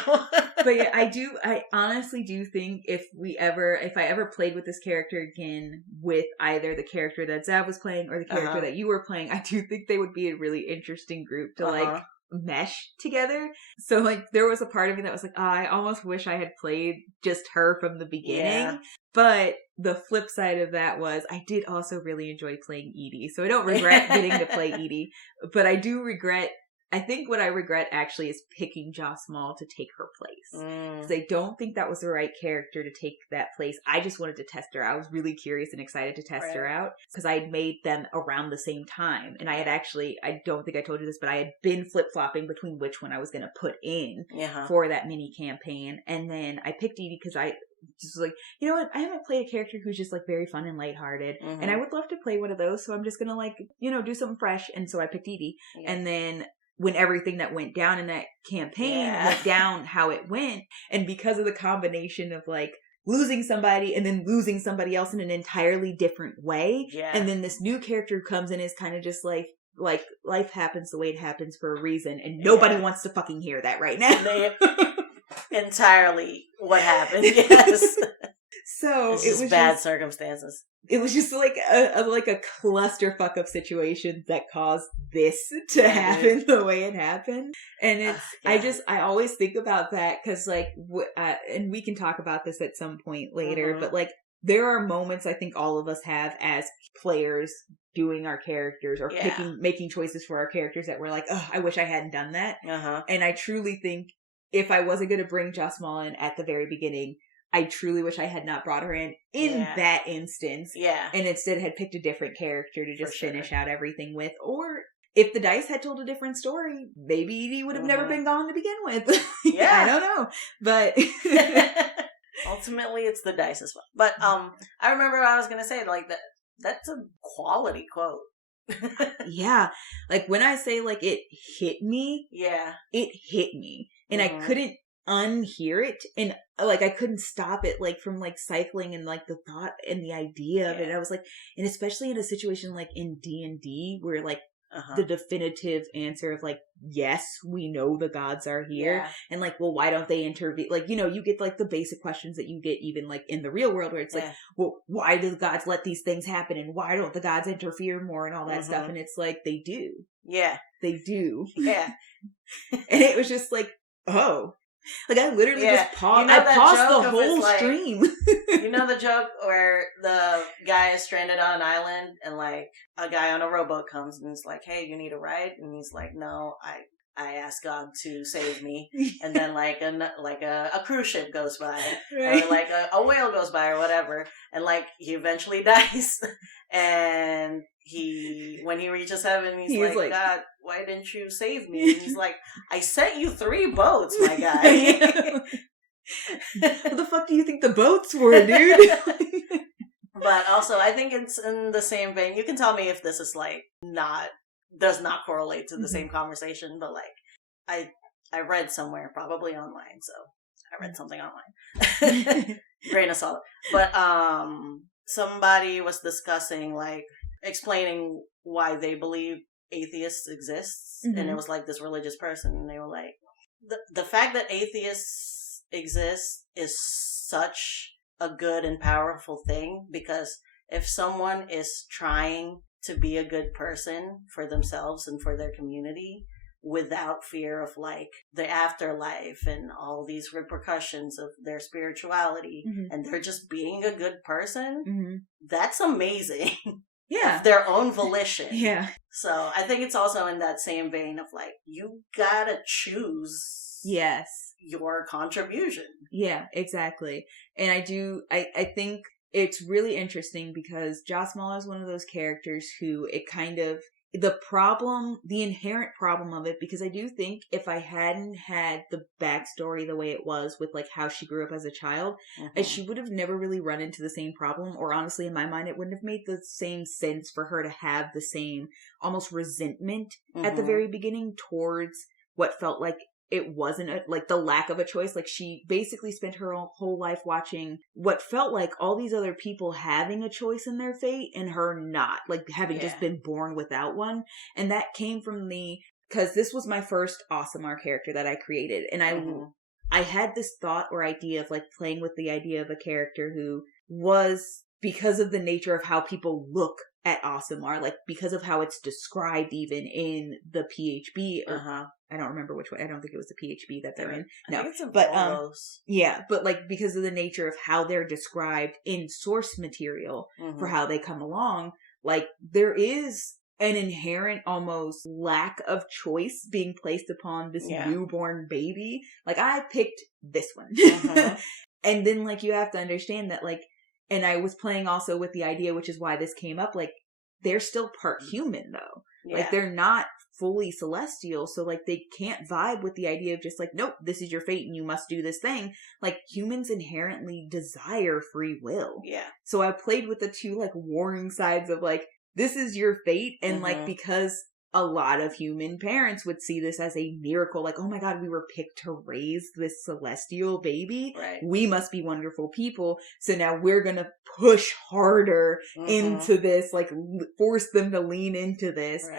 But yeah, I honestly do think if I ever played with this character again with either the character that Zav was playing or the character that you were playing, I do think they would be a really interesting group to like mesh together. So like there was a part of me that was like, oh, I almost wish I had played just her from the beginning. But the flip side of that was I did also really enjoy playing Edie. So I don't regret getting to play Edie, but I think what I regret actually is picking Jasmal to take her place. Because I don't think that was the right character to take that place. I just wanted to test her. I was really curious and excited to test her out. Because I had made them around the same time. And I had actually, I don't think I told you this, but I had been flip-flopping between which one I was going to put in for that mini campaign. And then I picked Edie because I just was like, you know what? I haven't played a character who's just like very fun and lighthearted. And I would love to play one of those. So I'm just going to like, you know, do something fresh. And so I picked Edie. And then when everything that went down in that campaign went down how it went. And because of the combination of like losing somebody and then losing somebody else in an entirely different way. And then this new character who comes in is kind of just like life happens the way it happens for a reason. And nobody wants to fucking hear that right now. Entirely what happened. Yes. So it was bad circumstances. It was just like a clusterfuck of situations that caused this to happen the way it happened. And it's, I always think about that because like, and we can talk about this at some point later, but like there are moments I think all of us have as players doing our characters or making choices for our characters that we're like, oh, I wish I hadn't done that. And I truly think if I wasn't going to bring Jasmal in at the very beginning, I truly wish I had not brought her in that instance. And instead had picked a different character to just finish out everything with. Or if the dice had told a different story, maybe Edie would have never been gone to begin with. I don't know. But ultimately it's the dice as well. But I remember what I was going to say, like that's a quality quote. Like when I say like it hit me, it hit me. And I couldn't unhear it, and like I couldn't stop it like from like cycling and like the thought and the idea of it. I was like, and especially in a situation like in D&D where like the definitive answer of like, yes, we know the gods are here, and like, well, why don't they intervene? Like, you know, you get like the basic questions that you get even like in the real world where it's like, well, why do the gods let these things happen, and why don't the gods interfere more and all that stuff? And it's like they do. They do. And it was just like, oh. Like, I literally just paused. I paused the whole stream. You know the joke where the guy is stranded on an island and, like, a guy on a rowboat comes and is like, hey, you need a ride? And he's like, no, I asked God to save me. And then, like, a cruise ship goes by. Or, like, a whale goes by or whatever. And, like, he eventually dies. And when he reaches heaven, he's like, God, why didn't you save me? And he's like, I sent you 3 boats, my guy. What the fuck do you think the boats were, dude? But also, I think it's in the same vein. You can tell me if this is like does not correlate to the same conversation, but like I read somewhere, probably online, so I read something online. Grain of salt. But somebody was discussing, like, explaining why they believe atheists exist, and it was like this religious person, and they were like, the fact that atheists exist is such a good and powerful thing, because if someone is trying to be a good person for themselves and for their community without fear of like the afterlife and all these repercussions of their spirituality, and they're just being a good person, that's amazing. Of their own volition. So I think it's also in that same vein of like, you gotta choose your contribution. Yeah, exactly. And I think it's really interesting because Jasmal is one of those characters who it kind of, the inherent problem of it, because I do think if I hadn't had the backstory the way it was with like how she grew up as a child, she would have never really run into the same problem, or honestly in my mind it wouldn't have made the same sense for her to have the same almost resentment at the very beginning towards what felt like it wasn't like the lack of a choice. Like she basically spent her whole life watching what felt like all these other people having a choice in their fate and her not, like having just been born without one. And that came from because this was my first Aasimar character that I created. And I had this thought or idea of like playing with the idea of a character who was, because of the nature of how people look at Aasimar, like because of how it's described even in the PHB, or I don't remember which one. I don't think it was the PHB that they're in. No, but like because of the nature of how they're described in source material for how they come along, like there is an inherent almost lack of choice being placed upon this newborn baby. Like I picked this one. And then like you have to understand that like, and I was playing also with the idea, which is why this came up, like they're still part human though. Like they're not fully celestial, so like they can't vibe with the idea of just like, nope, this is your fate and you must do this thing. Like humans inherently desire free will. So I played with the two like warring sides of like, this is your fate, and like because a lot of human parents would see this as a miracle, like, oh my god, we were picked to raise this celestial baby. We must be wonderful people. So now we're gonna push harder into this, like force them to lean into this.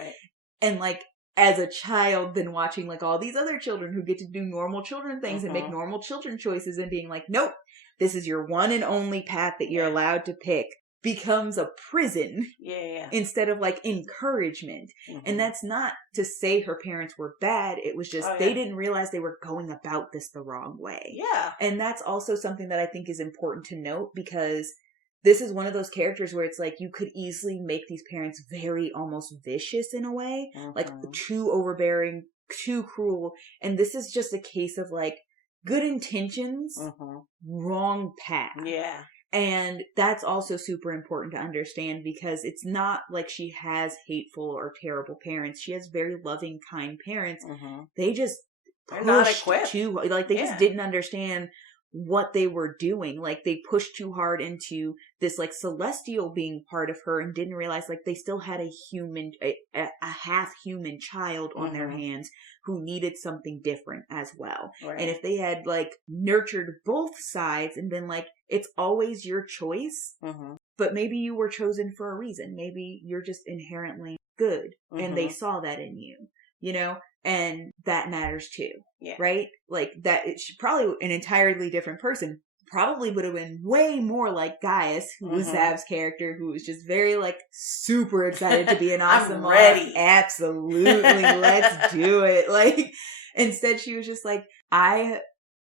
And like as a child, then watching like all these other children who get to do normal children things and make normal children choices and being like, nope, this is your one and only path that you're allowed to pick, becomes a prison instead of like encouragement. And that's not to say her parents were bad. It was just they didn't realize they were going about this the wrong way. And that's also something that I think is important to note, because this is one of those characters where it's like you could easily make these parents very almost vicious in a way, like too overbearing, too cruel. And this is just a case of like good intentions, wrong path. And that's also super important to understand, because it's not like she has hateful or terrible parents. She has very loving, kind parents. They just they're not equipped. They just didn't understand what they were doing. Like they pushed too hard into this like celestial being part of her and didn't realize like they still had a half human child on their hands who needed something different as well. And if they had like nurtured both sides and been like, it's always your choice, but maybe you were chosen for a reason. Maybe you're just inherently good and they saw that in you, you know? And that matters too, right? Like that, it's probably an entirely different person. Probably would have been way more like Gaius, who was Zav's character, who was just very like super excited to be an Aasimar. I'm ready. Absolutely, let's do it. Like instead, she was just like, I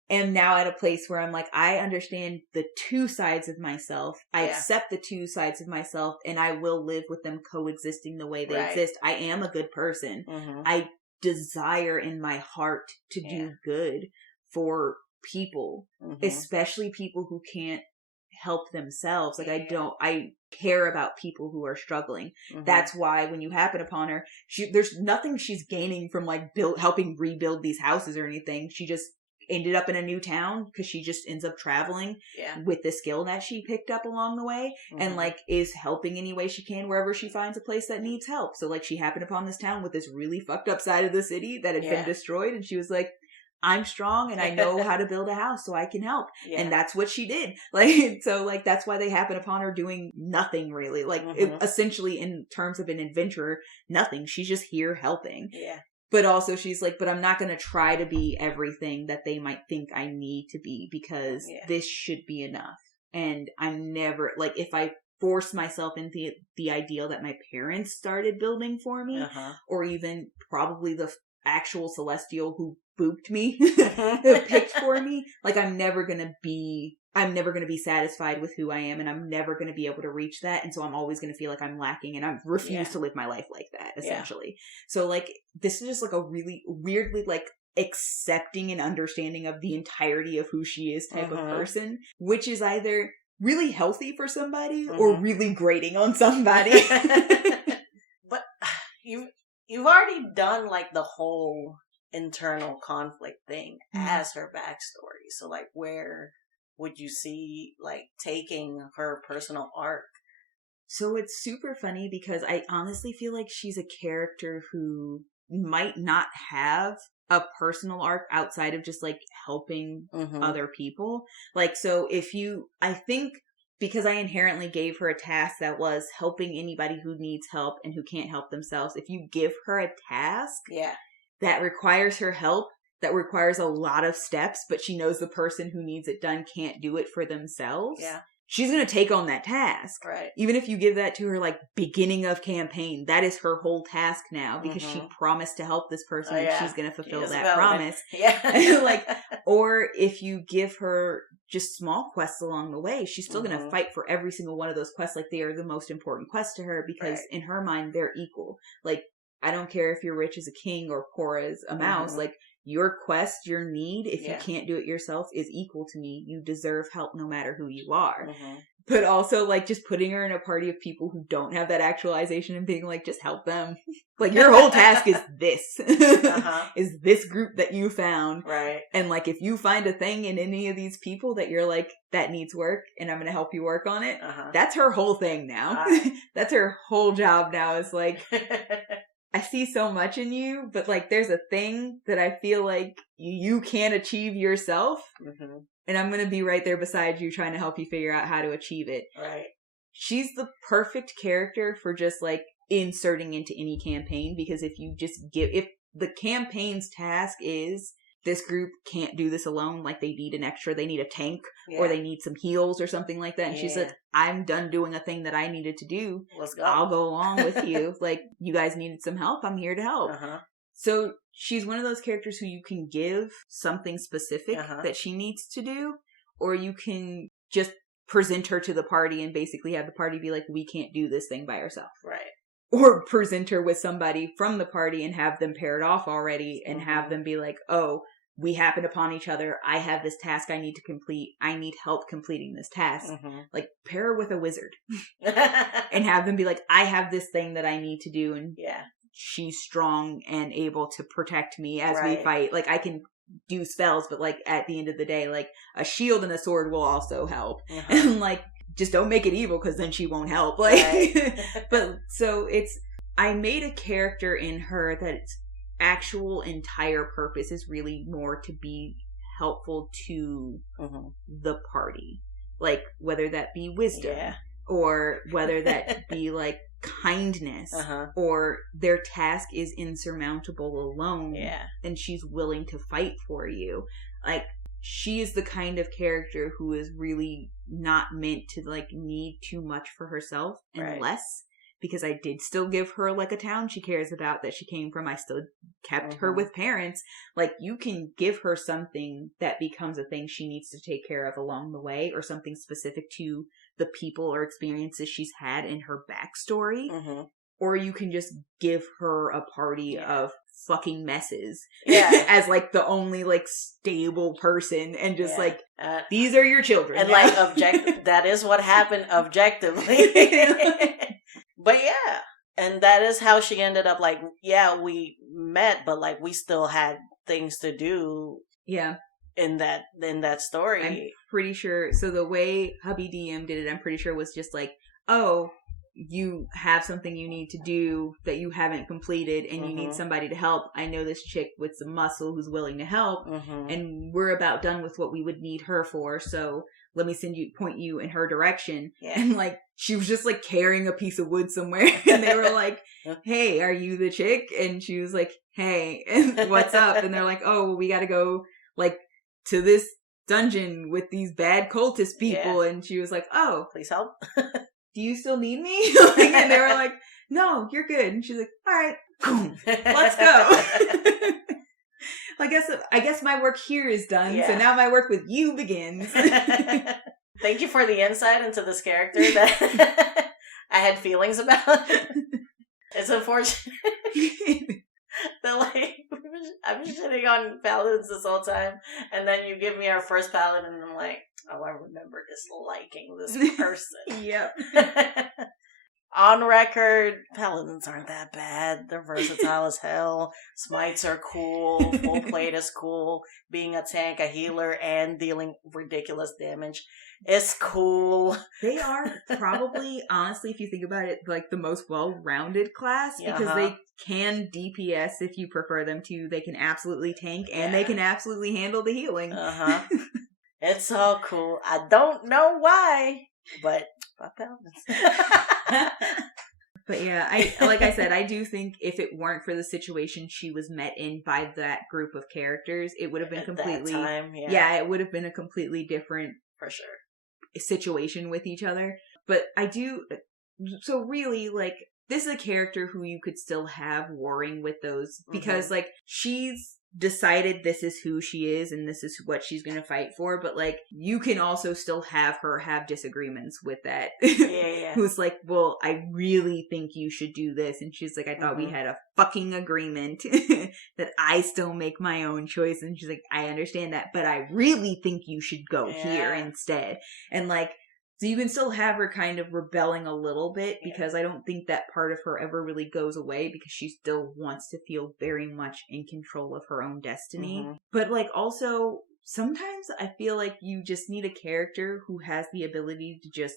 am now at a place where I'm like, I understand the two sides of myself. I accept the two sides of myself, and I will live with them coexisting the way they exist. I am a good person. I desire in my heart to do good for people, especially people who can't help themselves. Like I care about people who are struggling. That's why when you happen upon her, there's nothing she's gaining from like helping rebuild these houses or anything. She just ended up in a new town because she just ends up traveling with the skill that she picked up along the way, and like is helping any way she can wherever she finds a place that needs help. So like she happened upon this town with this really fucked up side of the city that had been destroyed, and she was like, I'm strong and I know how to build a house so I can help. And that's what she did. Like, so like, that's why they happen upon her doing nothing really. Like essentially in terms of an adventurer, nothing. She's just here helping. But also she's like, but I'm not going to try to be everything that they might think I need to be, because this should be enough. And I'm never, like, if I force myself into the ideal that my parents started building for me, or even probably the actual celestial who booped me, picked for me, like, I'm never going to be satisfied with who I am, and I'm never going to be able to reach that. And so I'm always going to feel like I'm lacking, and I refuse to live my life like that, essentially. So like, this is just like a really weirdly like accepting and understanding of the entirety of who she is type of person, which is either really healthy for somebody or really grating on somebody. But you've already done like the whole internal conflict thing as her backstory. So like, where would you see like taking her personal arc? So it's super funny because I honestly feel like she's a character who might not have a personal arc outside of just, like, helping other people. Like, so I think because I inherently gave her a task that was helping anybody who needs help and who can't help themselves, if you give her a task that requires her help, that requires a lot of steps, but she knows the person who needs it done can't do it for themselves, she's going to take on that task. Right. Even if you give that to her, like, beginning of campaign, that is her whole task now because she promised to help this person and she's going to fulfill that promise. Like, or if you give her just small quests along the way, she's still going to fight for every single one of those quests like they are the most important quests to her because in her mind, they're equal. Like, I don't care if you're rich as a king or poor as a mouse, like, your quest, your need, if you can't do it yourself, is equal to me. You deserve help no matter who you are. But also, like, just putting her in a party of people who don't have that actualization and being like, just help them. Like, your whole task is this. Is this group that you found. Right. And, like, if you find a thing in any of these people that you're like, that needs work, and I'm going to help you work on it, that's her whole thing now. That's her whole job now is, like... I see so much in you, but, like, there's a thing that I feel like you can't achieve yourself, and I'm going to be right there beside you trying to help you figure out how to achieve it. Right. She's the perfect character for just, like, inserting into any campaign, because if the campaign's task is, this group can't do this alone, like, they need a tank, or they need some heals or something like that, and she's like, I'm done doing a thing that I needed to do. Let's go. I'll go along with you. Like, you guys needed some help, I'm here to help. So she's one of those characters who you can give something specific that she needs to do, or you can just present her to the party and basically have the party be like, we can't do this thing by ourselves. Right. Or present her with somebody from the party and have them paired off already and have them be like, oh, we happened upon each other. I have this task I need to complete. I need help completing this task. Like, pair her with a wizard and have them be like, I have this thing that I need to do. And she's strong and able to protect me as we fight. Like, I can do spells, but, like, at the end of the day, like, a shield and a sword will also help. And, like, just don't make it evil because then she won't help. Like, but so I made a character in her that its actual entire purpose is really more to be helpful to the party. Like, whether that be wisdom or whether that be, like, kindness or their task is insurmountable alone and she's willing to fight for you. Like, she is the kind of character who is really not meant to, like, need too much for herself unless, because I did still give her, like, a town she cares about that she came from. I still kept her with parents. Like, you can give her something that becomes a thing she needs to take care of along the way, or something specific to the people or experiences she's had in her backstory. Or you can just give her a party of fucking messes as, like, the only, like, stable person and just like, these are your children. And now. Like, that is what happened objectively. But and that is how she ended up, like, we met, but, like, we still had things to do in that story. I'm pretty sure, so the way hubby DM did it, I'm pretty sure was just like, oh, you have something you need to do that you haven't completed and you need somebody to help. I know this chick with some muscle who's willing to help and we're about done with what we would need her for, so let me point you in her direction. And, like, she was just, like, carrying a piece of wood somewhere and they were like, hey, are you the chick? And she was like, hey, and what's up? And they're like, oh, well, we gotta go, like, to this dungeon with these bad cultist people. And she was like, oh, please help. Do you still need me? And they were like, no, you're good. And she's like, all right, let's go. I guess my work here is done. So now my work with you begins. Thank you for the insight into this character that I had feelings about. It's unfortunate that, like, I'm shitting on paladins this whole time, and then you give me our first paladin, and I'm like, oh, I remember disliking this person. On record, paladins aren't that bad. They're versatile as hell. Smites are cool. Full plate is cool. Being a tank, a healer, and dealing ridiculous damage is cool. They are probably, honestly, if you think about it, like the most well-rounded class because they can DPS if you prefer them to. They can absolutely tank and they can absolutely handle the healing. It's so cool. I don't know why, but fuck paladins. But yeah, like I said, I do think if it weren't for the situation she was met in by that group of characters, it would have been completely that time, it would have been a completely different for sure situation with each other. But I do, so really, like, this is a character who you could still have warring with those because like she's decided this is who she is and this is what she's gonna fight for, but like you can also still have her have disagreements with that. Who's like, well, I really think you should do this, and she's like, I thought we had a fucking agreement that I still make my own choice, and she's like, I understand that, but I really think you should go here instead. And like, so you can still have her kind of rebelling a little bit because I don't think that part of her ever really goes away because she still wants to feel very much in control of her own destiny. But like also sometimes I feel like you just need a character who has the ability to just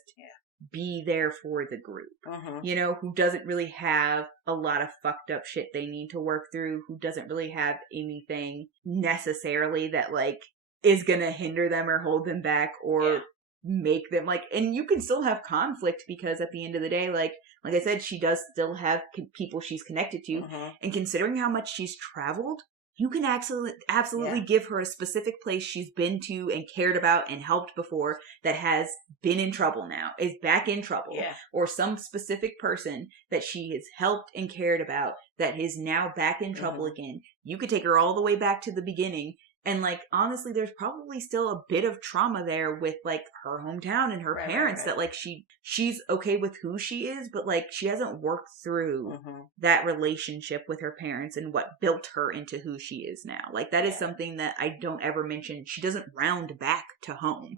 be there for the group. You know, who doesn't really have a lot of fucked up shit they need to work through, who doesn't really have anything necessarily that like is gonna hinder them or hold them back or make them like, and you can still have conflict because at the end of the day, like I said, she does still have people she's connected to, and considering how much she's traveled, you can absolutely give her a specific place she's been to and cared about and helped before that has been in trouble now, is back in trouble, or some specific person that she has helped and cared about that is now back in trouble again. You could take her all the way back to the beginning. And, like, honestly, there's probably still a bit of trauma there with, like, her hometown and her parents that, like, she's okay with who she is, but, like, she hasn't worked through that relationship with her parents and what built her into who she is now. Like, that is something that I don't ever mention. She doesn't round back to home.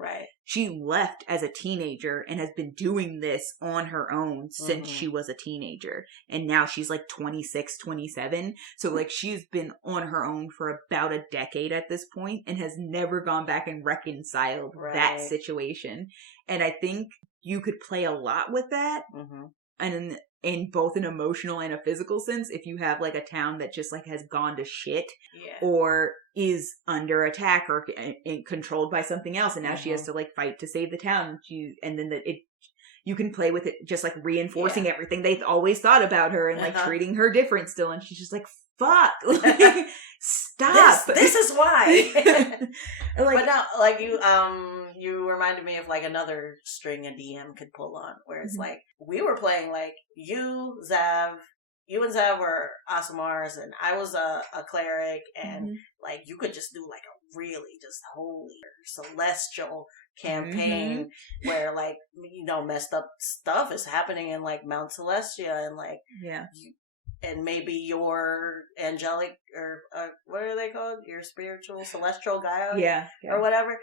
She left as a teenager and has been doing this on her own since she was a teenager. And now she's, like, 26, 27. So, like, she's been on her own for about a decade at this point and has never gone back and reconciled that situation. And I think you could play a lot with that. And in both an emotional and a physical sense, if you have like a town that just like has gone to shit or is under attack or controlled by something else, and now she has to like fight to save the town, and then you can play with it just like reinforcing everything they've always thought about her and like treating her different still, and she's just like, fuck, like, stop. This is why. Like, but now, like you reminded me of like another string a DM could pull on, where it's like we were playing like you and Zav were Aasimars, and I was a cleric, and like you could just do like a really just holy celestial campaign where like, you know, messed up stuff is happening in like Mount Celestia, and like and maybe your angelic or what are they called? Your spiritual celestial Gaia, or whatever.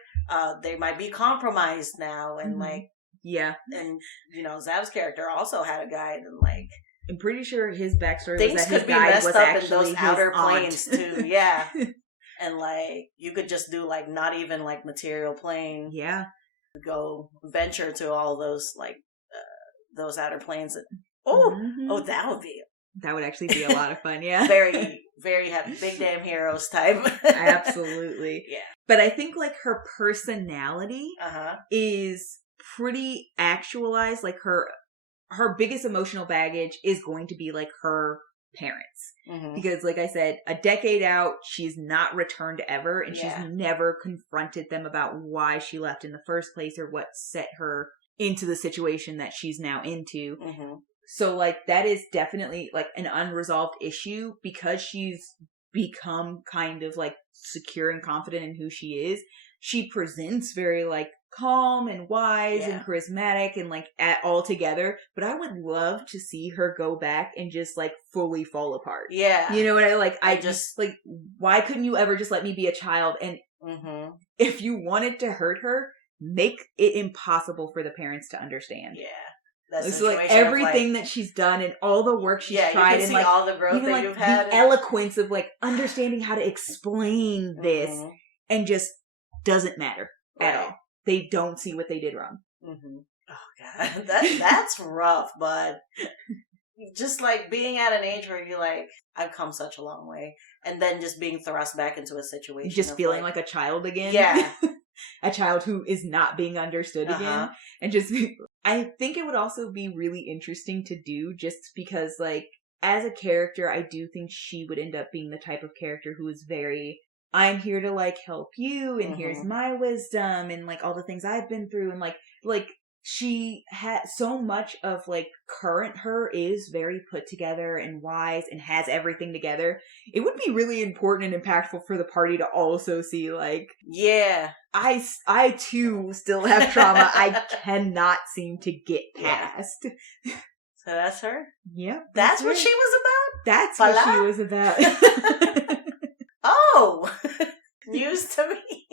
They might be compromised now, and like and you know, Zav's character also had a guide, and like I'm pretty sure his backstory things was that could his be guide messed was up actually in those outer his aunt. planes too. And like you could just do like not even like material plane. Go venture to all those like those outer planes. And, that would actually be a lot of fun. Very, very happy. Big damn heroes type. Absolutely. But I think like her personality is pretty actualized. Like her biggest emotional baggage is going to be like her parents. Because like I said, a decade out, she's not returned ever, and she's never confronted them about why she left in the first place or what set her into the situation that she's now into. So like that is definitely like an unresolved issue because she's become kind of like secure and confident in who she is. She presents very like calm and wise and charismatic and like all together, but I would love to see her go back and just like fully fall apart. You know what I like? I just like, why couldn't you ever just let me be a child? And if you wanted to hurt her, make it impossible for the parents to understand. It's like everything that she's done and all the work she's tried, you can and see like all the growth even that like you've had, the eloquence of like understanding how to explain this, and just doesn't matter at all. They don't see what they did wrong. Mm-hmm. Oh god, that's rough, but just like being at an age where you're like, I've come such a long way, and then just being thrust back into a situation, just feeling like a child again. Yeah. A child who is not being understood again. And just, I think it would also be really interesting to do, just because, like, as a character, I do think she would end up being the type of character who is very, I'm here to, like, help you, and here's my wisdom, and, like, all the things I've been through, and, like, she had so much of, like, current her is very put together and wise and has everything together. It would be really important and impactful for the party to also see, like, I too still have trauma I cannot seem to get past. So that's her? Yep. That's what she was about? That's what she was about. Oh! News to me.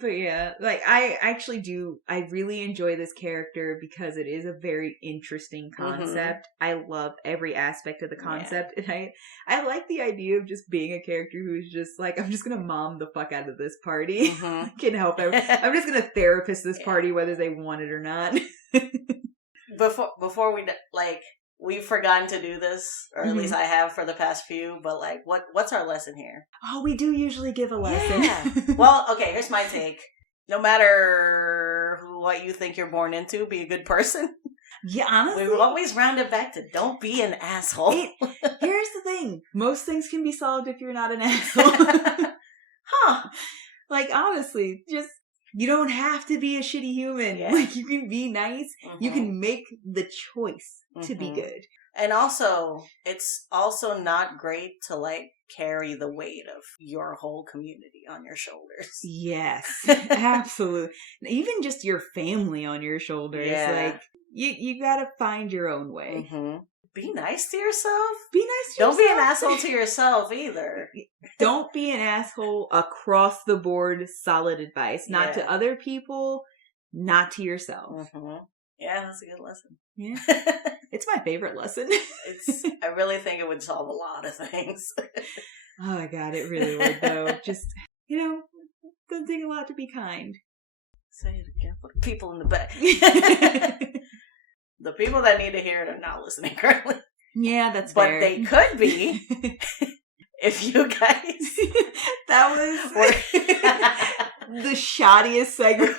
But yeah, like, I really enjoy this character because it is a very interesting concept. I love every aspect of the concept, and I like the idea of just being a character who's just like, I'm just gonna mom the fuck out of this party. I can't help it. I'm just gonna therapist this party whether they want it or not. Before we, like, we've forgotten to do this, or at least I have for the past few, but like, what's our lesson here? Oh, we do usually give a lesson. Yeah. Well, okay, here's my take. No matter what you think you're born into, be a good person. Yeah, honestly. We've always rounded back to don't be an asshole. Here's the thing. Most things can be solved if you're not an asshole. Like, honestly, just, you don't have to be a shitty human. Yeah. Like, you can be nice. You can make the choice to be good. And also, it's also not great to, like, carry the weight of your whole community on your shoulders. Yes, absolutely. Even just your family on your shoulders. Yeah. Like, you gotta find your own way. Be nice to yourself. Be nice to yourself. Don't be an asshole to yourself either. Don't be an asshole across the board. Solid advice. Not to other people, not to yourself. Yeah, that's a good lesson. Yeah. It's my favorite lesson. I really think it would solve a lot of things. Oh my god, it really would, though. Just, doesn't take a lot to be kind. Say it again for the people in the back. The people that need to hear it are not listening currently. Yeah, that's fair. But they could be if you guys... That was the shoddiest segue.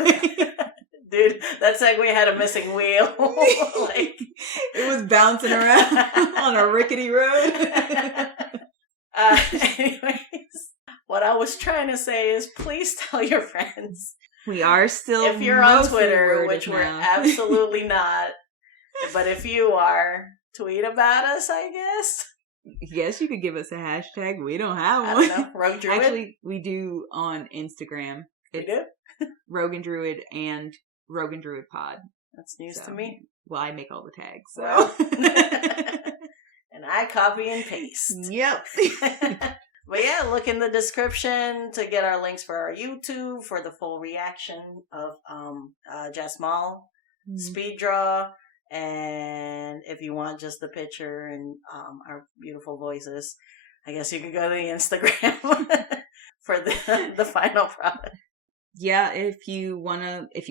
Dude, that segue had a missing wheel. Like, it was bouncing around on a rickety road. Anyways, what I was trying to say is, please tell your friends. We are still, if you're on Twitter, which we're absolutely not, but if you are, tweet about us, I guess. Yes, you could give us a hashtag. We don't have one. I don't know. Rogue Druid? Actually, we do on Instagram. We do? Rogan Druid and Rogan Druid Pod. That's news to me. Well, I make all the tags, so. Well. And I copy and paste. Yep. But yeah, look in the description to get our links for our YouTube, for the full reaction of Jasmal speed draw, and if you want just the picture and our beautiful voices, I guess you could go to the Instagram for the final product. Yeah, if you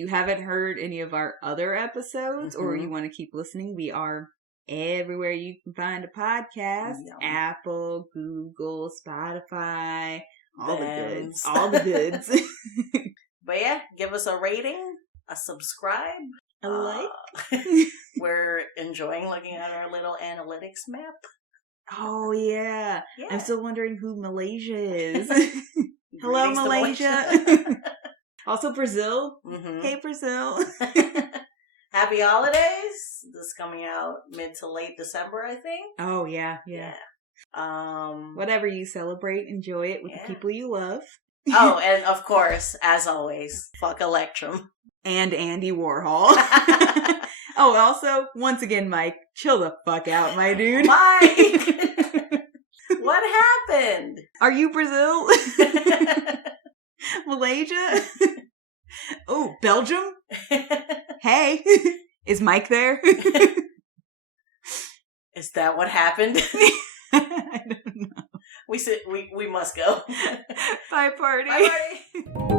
haven't heard any of our other episodes, or you want to keep listening, we are everywhere you can find a podcast. Apple, Google, Spotify, all the goods. But yeah, give us a rating, a subscribe, a like. We're enjoying looking at our little analytics map. Oh yeah. I'm still wondering who Malaysia is. Hello, Malaysia. Also, Brazil. Hey, Brazil. Happy holidays. This is coming out mid to late December, I think. Oh, yeah. Whatever you celebrate, enjoy it with the people you love. Oh, and of course, as always, fuck Electrum. And Andy Warhol. Oh, also, once again, Mike, chill the fuck out, my dude. Mike! What happened? Are you Brazil? Malaysia? Oh, Belgium? Hey. Is Mike there? Is that what happened? I don't know. We must go. Bye, party. Bye, party.